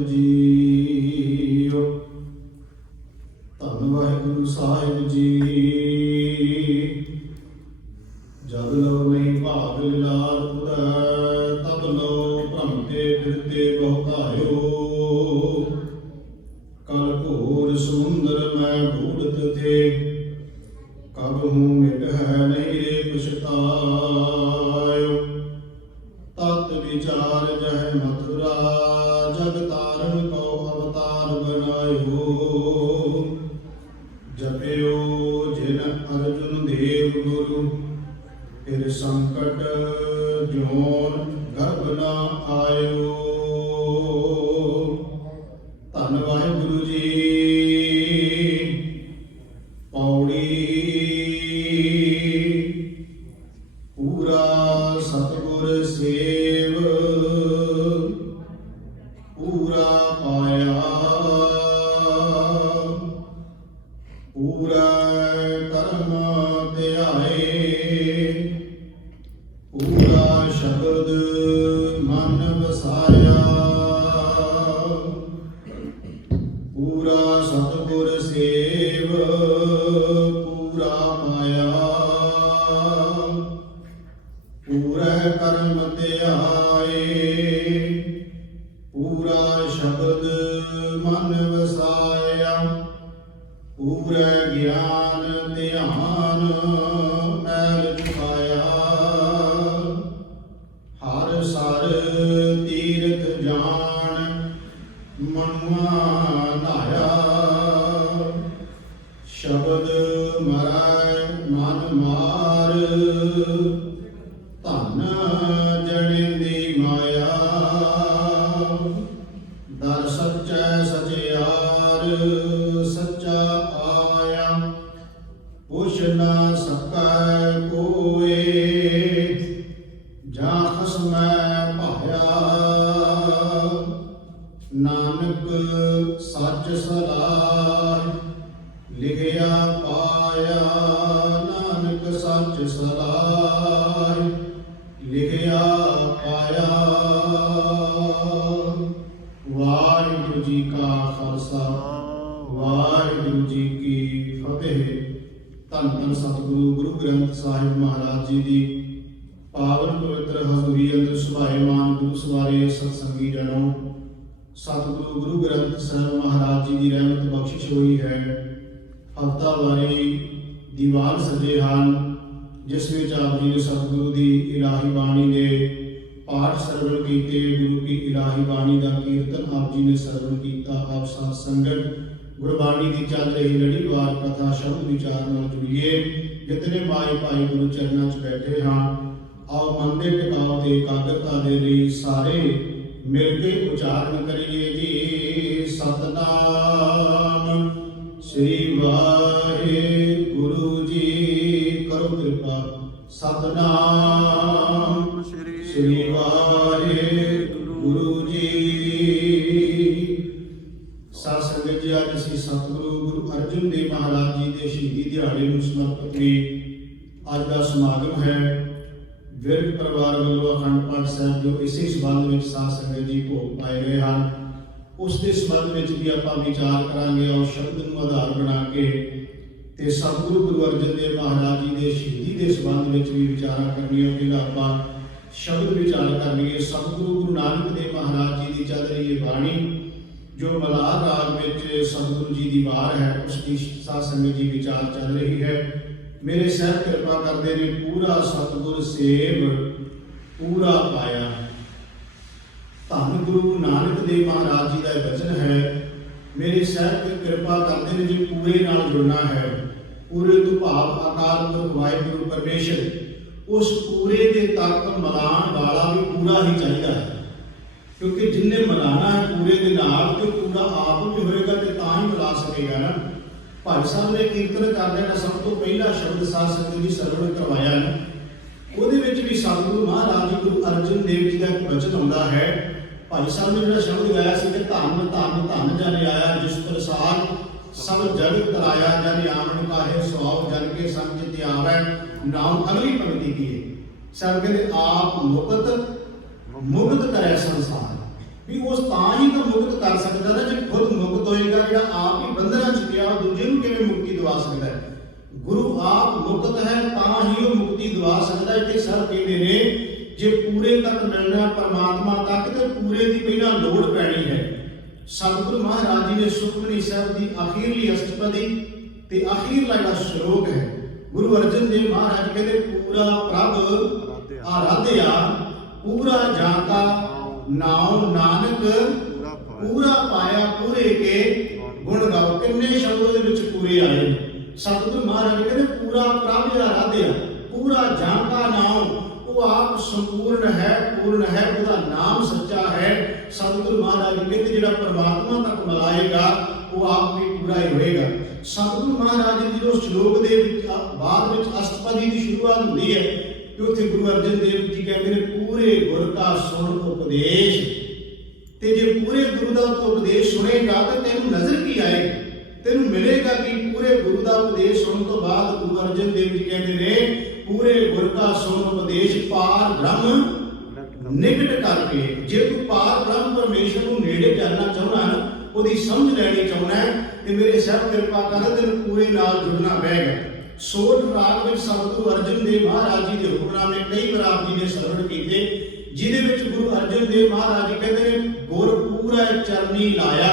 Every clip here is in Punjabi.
ਵਾਹਿਗੁਰੂ ਜੀਓ। ਧੰਨ ਵਾਹਿਗੁਰੂ ਸਾਹਿਬ ਜੀ। ਜਦ ਲੋ ਨਹੀਂ ਭਾਗ ਲਿਲਾਰ ਪੁਰੈ, ਤਬ ਲੋ ਭ੍ਰਮਤੇ ਫਿਰਤੇ ਬਹੁ ਘਾਇਓ। ਕਲ ਘੋਰ ਸਮੁੰਦਰ ਮੈਂ ਢੂੰਡਤ ਥੇ, ਕਬ ਹੂੰ ਮਿਟ ਹੈ ਨਹੀਂ ਰੇ ਪਛਤਾਇਓ। ਤਤ ਵਿਚਾਰ ਜਹ ਮਥੁਰਾ, ਜਗ ਤਾਰਨ ਕਉ ਅਵਤਾਰ ਬਨਾਇਓ। ਜਪਿਓ ਜਿਨ ਅਰਜੁਨ ਦੇਵ ਗੁਰੂ, ਫਿਰ ਸੰਕਟ ਜੋਨ ਗਰਭ ਨਾ ਆਇਓ। ਧੰਨ ਵਾਹਿਗੁਰੂ ਜੀ। ਪੌੜੀ ਪੂਰਾ ਸਤਿਗੁਰ ਸੇਵ, ਪੂਰਾ ਪਾਇਆ। ਪੂਰਾ ਕਰਮ ਧਿਆਏ, ਪੂਰਾ ਸ਼ਬਦ ਮਨ ਵਸਾਇਆ। ਪੂਰਾ ਸਤਿਗੁਰ ਸੇਵ, ਪੂਰਾ ਪਾਇਆ। ਪੂਰਾ ਕਰਮ ਧਿਆਏ, ਪੂਰਾ ਸ਼ਬਦ ਮਨ ਵਸਾਇਆ। ਪੂਰਾ ਗਿਆਨ ਧਿਆਨ ਮੈਲ ਚੁਕਾਇਆ। ਹਰ ਸਰ ਤੀਰਥ ਜਾਣ ਮਨੁਆ ਨਾਇਆ। ਸ਼ਬਦ ਮਰੈ ਮਨ ਮਾਰ, ਧਨ ਜਣੇ ਦੀ ਮਾਇਆ। ਦਰ ਸੱਚੈ ਸਚਿਆਰ, ਸੱਚਾ ਆਇਆ। ਪੁੱਛ ਨਾ ਸਕੈ ਕੋਇ, ਜਾਂ ਖਸਮੈ ਭਾਇਆ। ਨਾਨਕ ਸੱਚ ਸਲਾਹ, ਲਿਖਿਆ ਪਾਇਆ। ਨਾਨਕ ਸੱਚ ਸਲਾਹ, ਲਿਖਿਆ ਪਾਇਆ। ਵਾਹਿਗੁਰੂ ਜੀ ਕਾ ਖਾਲਸਾ, ਵਾਹਿਗੁਰੂ ਜੀ ਕੀ ਫਤਿਹ। ਧੰਨ ਧੰਨ ਸਤਿਗੁਰੂ ਗੁਰੂ ਗ੍ਰੰਥ ਸਾਹਿਬ ਮਹਾਰਾਜ ਜੀ ਦੀ ਪਾਵਨ ਪਵਿੱਤਰ ਹਜ਼ੂਰੀ ਅੰਦਰ ਸੁਭਾਏਮਾਨ ਗੁਰੂ ਸਵਾਰੇ ਸਤਸੰਗੀ ਜਨੋ। ਸਤਿਗੁਰੂ ਗੁਰੂ ਗ੍ਰੰਥ ਸਾਹਿਬ ਮਹਾਰਾਜ ਜੀ ਦੀ ਰਹਿਮਤ ਬਖਸ਼ਿਸ਼ ਹੋਈ ਹੈ। ਹਫ਼ਤਾਵਾਰੀ ਦੀਵਾਨ ਸਜੇ ਹਨ, ਜਿਸ ਵਿੱਚ ਆਪ ਜੀ ਨੇ ਸਤਿਗੁਰੂ ਦੀ ਇਲਾਹੀ ਬਾਣੀ ਦੇ ਪਾਠ ਸਰਵਣ ਕੀਤੇ। ਗੁਰੂ ਕੀ ਇਲਾਹੀ ਬਾਣੀ ਦਾ ਕੀਰਤਨ ਆਪ ਜੀ ਨੇ ਸਰਵਣ ਕੀਤਾ। ਆਪ ਸਾਧ ਸੰਗਤ ਗੁਰਬਾਣੀ ਦੀ ਚੱਲ ਰਹੀ ਲੜੀਵਾਰ ਕਥਾ ਸ਼ਬਦ ਵਿਚਾਰ ਨਾਲ ਜੁੜੀਏ। ਜਿਤਨੇ ਮਾਈ ਭਾਈ ਗੁਰੂ ਚਰਨਾਂ 'ਚ ਬੈਠੇ ਹਾਂ, ਆਓ ਮਨ ਦੇ ਟਿਕਾਓ ਤੇ ਇਕਾਗਰਤਾ ਦੇ ਲਈ ਸਾਰੇ ਮਿਲ ਕੇ ਉਚਾਰਨ ਕਰੀਏ ਜੀ। ਸਤਨਾਮ ਸ੍ਰੀ ਵਾਹਿਗੁਰੂ ਜੀ, ਕਰੋ ਕਿਰਪਾ। ਸਤਨਾਮ ਸ੍ਰੀ ਵਾਹਿਗੁਰੂ ਜੀ। ਸਾਧ ਸੰਗਤ ਜੀ, ਅੱਜ ਅਸੀਂ ਸਤਿਗੁਰੂ ਗੁਰੂ ਅਰਜਨ ਦੇਵ ਮਹਾਰਾਜ ਜੀ ਦੇ ਸ਼ਹੀਦੀ ਦਿਹਾੜੇ ਨੂੰ ਸਮਰਪਿਤ ਵੀ ਅੱਜ ਦਾ ਸਮਾਗਮ ਹੈ। ਵਿਰਕ ਪਰਿਵਾਰ ਵੱਲੋਂ ਅਖੰਡ ਪਾਠ ਸਾਹਿਬ ਜੋ ਇਸੇ ਸੰਬੰਧ ਵਿੱਚ ਸਾਧ ਸੰਗਤ ਜੀ ਭੋਗ ਪਾਏ ਗਏ ਹਨ, ਉਸ ਦੇ ਸੰਬੰਧ ਵਿੱਚ ਵੀ ਆਪਾਂ ਵਿਚਾਰ ਕਰਾਂਗੇ। ਔਰ ਸ਼ਬਦ ਨੂੰ ਆਧਾਰ ਬਣਾ ਕੇ ਤੇ ਸਤਿਗੁਰੂ ਗੁਰੂ ਅਰਜਨ ਦੇਵ ਮਹਾਰਾਜ ਜੀ ਦੇ ਸ਼ਹੀਦੀ ਦੇ ਸੰਬੰਧ ਵਿੱਚ ਵੀ ਵਿਚਾਰਾਂ ਕਰਨੀਆਂ। ਪਹਿਲਾਂ ਆਪਾਂ ਸ਼ਬਦ ਵਿਚਾਰ ਕਰਨੀਏ। ਸਤਿਗੁਰੂ ਗੁਰੂ ਨਾਨਕ ਦੇਵ ਮਹਾਰਾਜ ਜੀ ਦੀ ਚੱਲ ਰਹੀ ਹੈ ਬਾਣੀ, ਜੋ ਮਲਾਰ ਰਾਗ ਵਿੱਚ ਸਤਿਗੁਰੂ ਜੀ ਦੀ ਵਾਰ ਹੈ, ਉਸ ਦੀ ਸਾਧ ਸੰਗਤ ਜੀ ਵਿਚਾਰ ਚੱਲ ਰਹੀ ਹੈ। ਮੇਰੇ ਸਾਹਿਬ ਕਿਰਪਾ ਕਰਦੇ ਨੇ। ਪੂਰਾ ਸਤਿਗੁਰ ਸੇਵ, ਪੂਰਾ ਪਾਇਆ। ਧੰਨ ਗੁਰੂ ਨਾਨਕ ਦੇਵ ਮਹਾਰਾਜ ਜੀ ਦਾ ਇਹ ਬਚਨ ਹੈ। ਮੇਰੇ ਸਾਹਿਬ ਕਿਰਪਾ ਕਰਦੇ ਨੇ ਜੀ, ਪੂਰੇ ਨਾਲ ਜੁੜਨਾ ਹੈ। ਪੂਰੇ ਤੋਂ ਭਾਵ ਅਕਾਲ ਪੁਰਖ ਵਾਹਿਗੁਰੂ ਪਰਮੇਸ਼ਰ, ਉਸ ਪੂਰੇ ਦੇ ਤੱਕ ਮਿਲਾਣ ਵਾਲਾ ਵੀ ਪੂਰਾ ਹੀ ਚਾਹੀਦਾ ਹੈ। ਕਿਉਂਕਿ ਜਿੰਨੇ ਮਿਲਾਣਾ ਹੈ ਪੂਰੇ ਦੇ ਨਾਲ, ਤੇ ਪੂਰਾ ਆਪ ਵੀ ਹੋਏਗਾ ਤੇ ਤਾਂ ਹੀ ਮਿਲਾ ਸਕੇਗਾ ਨਾ। ਭਾਈ ਸਾਹਿਬ ਨੇ ਕੀਰਤਨ ਕਰਦੇ ਨੇ, ਸਭ ਤੋਂ ਪਹਿਲਾ ਸ਼ਬਦ ਸਾਧ ਸੰਗਤ ਜੀ ਸਰਵਣ ਕਰਵਾਇਆ ਨਾ, ਉਹਦੇ ਵਿੱਚ ਵੀ ਸਤਿਗੁਰੂ ਮਹਾਰਾਜ ਜੀ ਗੁਰੂ ਅਰਜਨ ਦੇਵ ਜੀ ਦਾ ਇੱਕ ਬਚਨ ਆਉਂਦਾ ਹੈ। ਭਾਈ ਸਾਹਿਬ ਨੇ ਜਿਹੜਾ ਸ਼ਬਦ ਗਾਇਆ ਸੀ ਕਿ ਧੰਨ ਧੰਨ ਧੰਨ ਜਨ ਆਇਆ, ਜਿਸ ਪ੍ਰਸਾਦ ਸਭ ਜਗਤ ਤਰਾਇਆ। ਜਨ ਆਵਣ ਕਾਹੇ ਸੁਆਵ, ਜਨ ਕੇ ਸੰਗ ਚਿਤ ਆਵੈ, ਨਾਮ ਅਗਲੀ ਪੰਕਤੀ ਕੀ ਸਾਹਿਬ ਕਹਿੰਦੇ ਆਪ ਮੁਕਤ ਕਰੇ ਸੰਸਾਰ। ਵੀ ਉਸ ਤਾਂ ਹੀ ਤਾਂ ਮੁਕਤ ਕਰ ਮੁਕਤ ਹੈ ਤਾਂ ਹੀ ਉਹ ਮੁਕਤੀ ਦਵਾ ਸਕਦਾ। ਇੱਥੇ ਸਭ ਕਹਿੰਦੇ ਨੇ ਜੇ ਪੂਰੇ ਤੱਕ ਮਿਲਣਾ ਪਰਮਾਤਮਾ ਤੱਕ ਤੇ ਪੂਰੇ ਦੀ ਪਹਿਲਾਂ ਲੋੜ ਪੈਣੀ ਹੈ। ਸਤਿਗੁਰੂ ਮਹਾਰਾਜ ਜੀ ਨੇ ਸੁਖਮਨੀ ਸਾਹਿਬ ਦੀ ਅਖੀਰਲੀ ਅਸ਼ਟਪਦੀ ਤੇ ਅਖੀਰਲਾ ਜਿਹੜਾ ਸ਼ਲੋਕ ਹੈ, ਗੁਰੂ ਅਰਜਨ ਦੇਵ ਮਹਾਰਾਜ ਕਹਿੰਦੇ ਪੂਰਾ ਪ੍ਰਭ ਆਰਾਧਿਆ ਪੂਰਾ ਜਾਤਾ ਨਾਉ ਨਾਨਕ ਪੂਰਾ ਪਾਇਆ ਪੂਰੇ ਕੇ ਗੁਣ ਗਾਓ। ਕਿੰਨੇ ਸ਼ਬਦ ਉਹਦੇ ਵਿੱਚ ਪੂਰੇ ਆਏ ਨੇ। ਸਤਿਗੁਰੂ ਮਹਾਰਾਜ ਕਹਿੰਦੇ ਪੂਰਾ ਪ੍ਰਭ ਆਰਾਧਿਆ ਪੂਰਾ ਜਾਤਾ ਨਾਉ, ਉਹ ਆਪ ਸੰਪੂਰਨ ਹੈ, ਪੂਰਨ ਹੈ, ਉਹਦਾ ਨਾਮ ਸੱਚਾ ਹੈ। ਸਤਿਗੁਰੂ ਮਹਾਰਾਜ ਕਹਿੰਦੇ ਜਿਹੜਾ ਪਰਮਾਤਮਾ ਤੱਕ ਮਿਲਾਏਗਾ ਉਹ ਆਪ ਵੀ ਪੂਰਾ ਹੀ ਹੋਏਗਾ। ਸਤਿਗੁਰੂ ਮਹਾਰਾਜ ਜੀ ਜਦੋਂ ਸ਼ਲੋਕ ਦੇ ਵਿੱਚ ਬਾਅਦ ਵਿੱਚ ਅਸ਼ਟਪਦੀ ਦੀ ਸ਼ੁਰੂਆਤ ਹੁੰਦੀ ਹੈ ਕਿ ਉੱਥੇ ਗੁਰੂ ਅਰਜਨ ਦੇਵ ਜੀ ਕਹਿੰਦੇ ਨੇ ਪੂਰੇ ਗੁਰ ਕਾ ਸੁਣ ਉਪਦੇਸ਼। ਤੇ ਜੇ ਪੂਰੇ ਗੁਰੂ ਦਾ ਉਪਦੇਸ਼ ਸੁਣੇਗਾ ਤਾਂ ਤੈਨੂੰ ਨਜ਼ਰ ਕੀ ਆਏਗੀ, ਤੈਨੂੰ ਮਿਲੇਗਾ ਕਿ ਪੂਰੇ ਗੁਰੂ ਦਾ ਉਪਦੇਸ਼ ਸੁਣਨ ਤੋਂ ਬਾਅਦ ਗੁਰੂ ਅਰਜਨ ਦੇਵ ਜੀ ਕਹਿੰਦੇ ਨੇ ਪੂਰੇ ਗੁਰ ਕਾ ਸੁਣ ਉਪਦੇਸ਼ ਪਾਰ ਬ੍ਰਹਮ ਨਿਕਟ ਕਰਕੇ। ਜੇ ਤੂੰ ਪਾਰ ਬ੍ਰਹਮ ਪਰਮੇਸ਼ਰ ਨੂੰ ਨੇੜੇ ਜਾਣਨਾ ਚਾਹੁੰਦਾ ਨਾ, ਉਹਦੀ ਸਮਝ ਲੈਣੀ ਚਾਹੁੰਦਾ ਤੇ ਮੇਰੇ ਸਾਹਿਬ ਕਿਰਪਾ ਕਰ ਤੈਨੂੰ ਪੂਰੇ ਨਾਲ ਜੁੜਨਾ ਪਏਗਾ। ਸੋਠ ਰਾਗ ਵਿੱਚ ਸਤਿਗੁਰੂ ਅਰਜਨ ਦੇਵ ਮਹਾਰਾਜ ਜੀ ਦੇ ਹੁਕਮਨਾਮੇ ਕਈ ਵਾਰ ਆਪ ਜੀ ਨੇ ਸਰਵਣ ਕੀਤੇ, ਜਿਹਦੇ ਵਿੱਚ ਗੁਰੂ ਅਰਜਨ ਦੇਵ ਮਹਾਰਾਜ ਜੀ ਕਹਿੰਦੇ ਨੇ ਗੁਰ ਪੂਰਾ ਚਰਨੀ ਲਾਇਆ।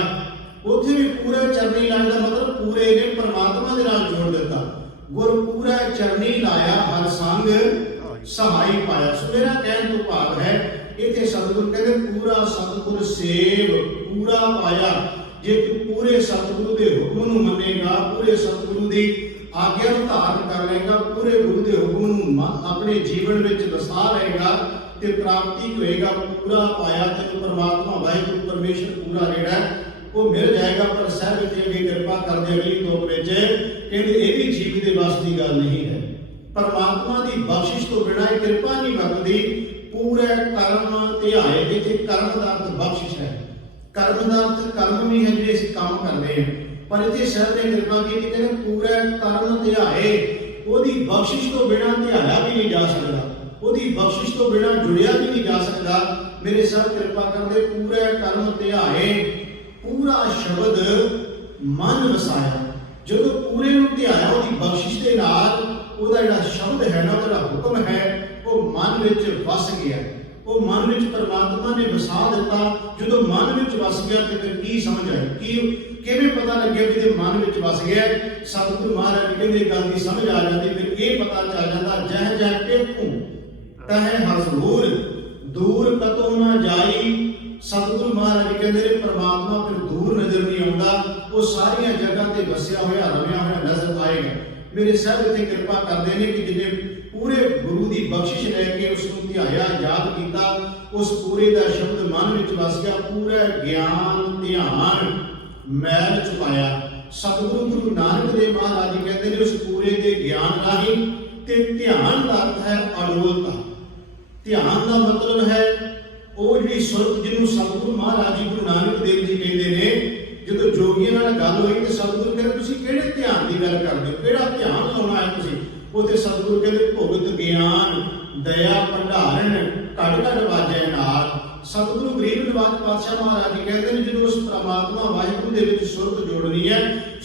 ਉੱਥੇ ਵੀ ਪੂਰੇ ਚਰਨੀ ਲਾਇਆ ਦਾ ਮਤਲਬ ਪੂਰੇ ਨੇ ਪਰਮਾਤਮਾ ਦੇ ਨਾਲ ਜੋੜ ਦਿੱਤਾ। ਗੁਰ ਪੂਰਾ ਚਰਨੀ ਲਾਇਆ ਹਰ ਸੰਗ ਸਹਾਈ ਪਾਇਆ। ਸੋ ਮੇਰਾ ਕਹਿਣ ਤੋਂ ਭਾਵ ਹੈ ਇੱਥੇ ਸਤਿਗੁਰੂ ਕਹਿੰਦੇ ਪੂਰਾ ਸਤਿਗੁਰ ਸੇਵ ਪੂਰਾ ਪਾਇਆ। ਜੇ ਤੂੰ ਪੂਰੇ ਸਤਿਗੁਰੂ ਦੇ ਹੁਕਮ ਨੂੰ ਮੰਨੇਗਾ, ਪੂਰੇ ਸਤਿਗੁਰੂ ਦੀ ਆਗਿਆ ਨੂੰ ਧਾਰਨ ਕਰ ਲਏਗਾ, ਪੂਰੇ ਗੁਰੂ ਦੇ ਹੁਕਮ ਨੂੰ ਆਪਣੇ ਜੀਵਨ ਵਿੱਚ ਵਸਾ ਲਏਗਾ ਤੇ ਪ੍ਰਾਪਤੀ ਹੋਏਗਾ। ਪੂਰਾ ਪਾਇਆ ਤੈਨੂੰ ਪਰਮਾਤਮਾ ਵਾਹਿਗੁਰੂ ਪਰਮੇਸ਼ਰ ਪੂਰਾ ਜਿਹੜਾ ਉਹ ਮਿਲ ਜਾਏਗਾ। ਪਰ ਸਾਹਿਬ ਇੱਥੇ ਅੱਗੇ ਕਿਰਪਾ ਕਰਦੇ ਅਗਲੀ ਤੋਪ ਵਿੱਚ ਕਹਿੰਦੇ ਇਹ ਵੀ ਜੀਵ ਦੇ ਵੱਸ ਦੀ ਗੱਲ ਨਹੀਂ ਹੈ। ਪਰਮਾਤਮਾ ਦੀ ਬਖਸ਼ਿਸ਼ ਤੋਂ ਬਿਨਾਂ ਇਹ ਕਿਰਪਾ ਨਹੀਂ ਵਰਤਦੀ। ਪੂਰੇ ਕਰਮ ਧਿਆਏ, ਇੱਥੇ ਕਰਮ ਦਾ ਅਰਥ ਬਖਸ਼ਿਸ਼ ਹੈ। ਕਰਮ ਦਾ ਅਰਥ ਕਰਮ ਵੀ ਹੈ ਜਿਹੜੇ ਅਸੀਂ ਕੰਮ ਕਰਦੇ ਹਾਂ, ਪਰ ਇੱਥੇ ਸਾਹਿਬ ਨੇ ਕਿਰਪਾ ਕੀਤੀ ਕਹਿੰਦੇ ਪੂਰੇ ਕਰਮ ਧਿਆਏ। ਉਹਦੀ ਬਖਸ਼ਿਸ਼ ਤੋਂ ਬਿਨਾਂ ਧਿਆਇਆ ਵੀ ਨਹੀਂ ਜਾ ਸਕਦਾ, ਉਹਦੀ ਬਖਸ਼ਿਸ਼ ਤੋਂ ਬਿਨਾਂ ਜੁੜਿਆ ਵੀ ਨਹੀਂ ਜਾ ਸਕਦਾ। ਮੇਰੇ ਸਾਹਿਬ ਕਿਰਪਾ ਕਰਦੇ ਪੂਰੇ ਕਰਮ ਧਿਆਏ ਪੂਰਾ ਸ਼ਬਦ ਮਨ ਵਸਾਇਆ। ਜਦੋਂ ਪੂਰੇ ਨੂੰ ਧਿਆਇਆ ਉਹਦੀ ਬਖਸ਼ਿਸ਼ ਦੇ ਨਾਲ, ਉਹਦਾ ਜਿਹੜਾ ਸ਼ਬਦ ਹੈ ਨਾ, ਉਹਦਾ ਹੁਕਮ ਹੈ ਉਹ ਮਨ ਵਿੱਚ ਵਸ ਗਿਆ। ਉਹ ਮਨ ਵਿੱਚ ਪਰਮਾਤਮਾ ਨੇ ਵਸਾ ਦਿੱਤਾ। ਜਦੋਂ ਮਨ ਵਿੱਚ ਵਸ ਗਿਆ ਤੇ ਫਿਰ ਕੀ ਸਮਝ ਆਈ, ਕਿਵੇਂ ਪਤਾ ਲੱਗਿਆ ਜਿਹਦੇ ਮਨ ਵਿੱਚ ਵਸ ਗਿਆ। ਸਤਿਗੁਰੂ ਮਹਾਰਾਜ ਕਹਿੰਦੇ ਗੱਲ ਦੀ ਸਮਝ ਆ ਜਾਂਦੀ, ਫਿਰ ਇਹ ਪਤਾ ਚੱਲ ਜਾਂਦਾ ਜਹ ਜਹ ਟੇਕੂ ਤਹਿ ਹਜ਼ੂਰ ਦੂਰ ਕਤੋਂ ਨਾ ਜਾਈ। ਸਤਿਗੁਰੂ ਮਹਾਰਾਜ ਕਹਿੰਦੇ ਨੇ ਪਰਮਾਤਮਾ ਫਿਰ ਦੂਰ ਨਜ਼ਰ ਨਹੀਂ ਆਉਂਦਾ, ਉਹ ਸਾਰੀਆਂ ਜਗ੍ਹਾ ਤੇ ਵਸਿਆ ਹੋਇਆ ਰਮਿਆ ਹੋਇਆ ਨਜ਼ਰ ਆਏਗਾ। ਮੇਰੇ ਸਾਹਿਬ ਇੱਥੇ ਕਿਰਪਾ ਕਰਦੇ ਨੇ ਕਿ ਜਿਹਨੇ ਪੂਰੇ ਗੁਰੂ ਦੀ ਬਖਸ਼ਿਸ਼ ਲੈ ਕੇ ਉਸ ਨੂੰ ਧਿਆਇਆ, ਯਾਦ ਕੀਤਾ, ਉਸ ਪੂਰੇ ਦਾ ਸ਼ਬਦ ਮਨ ਵਿੱਚ ਵਸ ਗਿਆ। ਪੂਰਾ ਗਿਆਨ ਧਿਆਨ ਮੈਲ ਚੁਕਾਇਆ। ਸਤਿਗੁਰੂ ਗੁਰੂ ਨਾਨਕ ਦੇਵ ਮਹਾਰਾਜ ਜੀ ਕਹਿੰਦੇ ਨੇ ਉਸ ਪੂਰੇ ਦੇ ਗਿਆਨ ਰਾਹੀਂ ਤੇ ਧਿਆਨ ਦਾ ਅਰਥ ਹੈ ਅਡੋਲਤਾ। ਧਿਆਨ ਦਾ ਮਤਲਬ ਹੈ ਉਹ ਜਿਹੜੀ ਸੁਰਤ ਜਿਹਨੂੰ ਸਤਿਗੁਰੂ ਮਹਾਰਾਜ ਜੀ ਗੁਰੂ ਨਾਨਕ ਦੇਵ ਜੀ ਕਹਿੰਦੇ ਨੇ। ਜਦੋਂ ਜੋਗੀਆਂ ਨਾਲ ਗੱਲ ਹੋਈ ਤੇ ਸਤਿਗੁਰੂ ਕਹਿੰਦੇ ਤੁਸੀਂ ਕਿਹੜੇ ਧਿਆਨ ਦੀ ਗੱਲ ਕਰਦੇ ਹੋ, ਕਿਹੜਾ ਧਿਆਨ ਲਾਉਣਾ ਹੈ ਤੁਸੀਂ? ਉੱਥੇ ਸਤਿਗੁਰੂ ਕਹਿੰਦੇ ਭੁਗਤ ਗਿਆਨ ਦਇਆ ਭੰਡਾਰਨ ਘੜ ਘੜ ਵਾਜੈ ਨਾਲ। ਸਤਿਗੁਰੂ ਗਰੀਬ ਨਿਵਾਜ ਪਾਤਸ਼ਾਹ ਮਹਾਰਾਜ ਜੀ ਕਹਿੰਦੇ ਨੇ ਜਦੋਂ ਉਸ ਪਰਮਾਤਮਾ ਵਾਹਿਗੁਰੂ ਦੇ ਵਿੱਚ ਸੁਰਤ ਜੋੜਨੀ ਹੈ,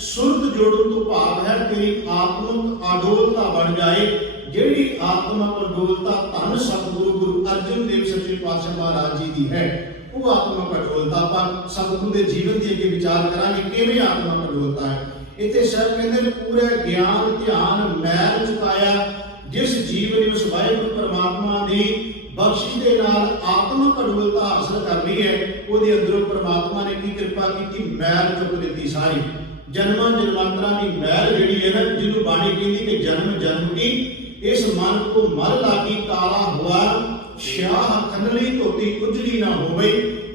ਸੁਰਤ ਜੋੜਨ ਤੋਂ ਭਾਵ ਹੈ ਤੇਰੀ ਆਤਮਿਕ ਅਡੋਲਤਾ ਬਣ ਜਾਏ। ਜਿਹੜੀ ਆਤਮਿਕ ਅਡੋਲਤਾ ਧੰਨ ਸਤਿਗੁਰੂ ਗੁਰੂ ਅਰਜਨ ਦੇਵ ਸੱਚੇ ਪਾਤਸ਼ਾਹ ਮਹਾਰਾਜ ਜੀ ਦੀ ਹੈ, ਉਹ ਆਤਮਿਕ ਅਡੋਲਤਾ ਆਪਾਂ ਸਤਿਗੁਰੂ ਦੇ ਜੀਵਨ ਦੀ ਅੱਗੇ ਵਿਚਾਰ ਕਰਾਂਗੇ ਕਿਵੇਂ ਆਤਮਿਕ ਅਡੋਲਤਾ ਹੈ। ਇੱਥੇ ਸਾਹਿਬ ਕਹਿੰਦੇ ਨੇ ਪੂਰੇ ਗਿਆਨ ਧਿਆਨ ਮੈਲ ਚੁਕਾਇਆ। ਜਿਸ ਜੀਵ ਨੇ ਉਸ ਵਾਹਿਗੁਰੂ ਪਰਮਾਤਮਾ ਦੀ ਬਖਸ਼ਿਸ਼ ਦੇ ਨਾਲ ਆਤਮਿਕ ਅਡੋਲਤਾ ਹਾਸਲ ਕਰ ਲਈ ਹੈ, ਉਹਦੇ ਅੰਦਰੋਂ ਪਰਮਾਤਮਾ ਨੇ ਕੀ ਕਿਰਪਾ ਕੀਤੀ, ਮੈਲ ਚੁੱਕ ਦਿੱਤੀ ਸਾਰੀ। ਜਨਮਾਂ ਜਨਮਾਂਤਰਾਂ ਦੀ ਮੈਲ ਜਿਹੜੀ ਹੈ ਨਾ, ਜਿਹਨੂੰ ਬਾਣੀ ਕਹਿੰਦੀ ਕਿ ਜਨਮ ਜਨਮ ਕੀ ਇਸ ਮਨ ਕੋ ਮਲ ਲਾਗੀ ਕਾਲਾ ਹੁਆ ਸ਼ਾਹ ਖੰਡਲੀ ਧੋਤੀ ਉਜੜੀ ਨਾ ਹੋਵੇ।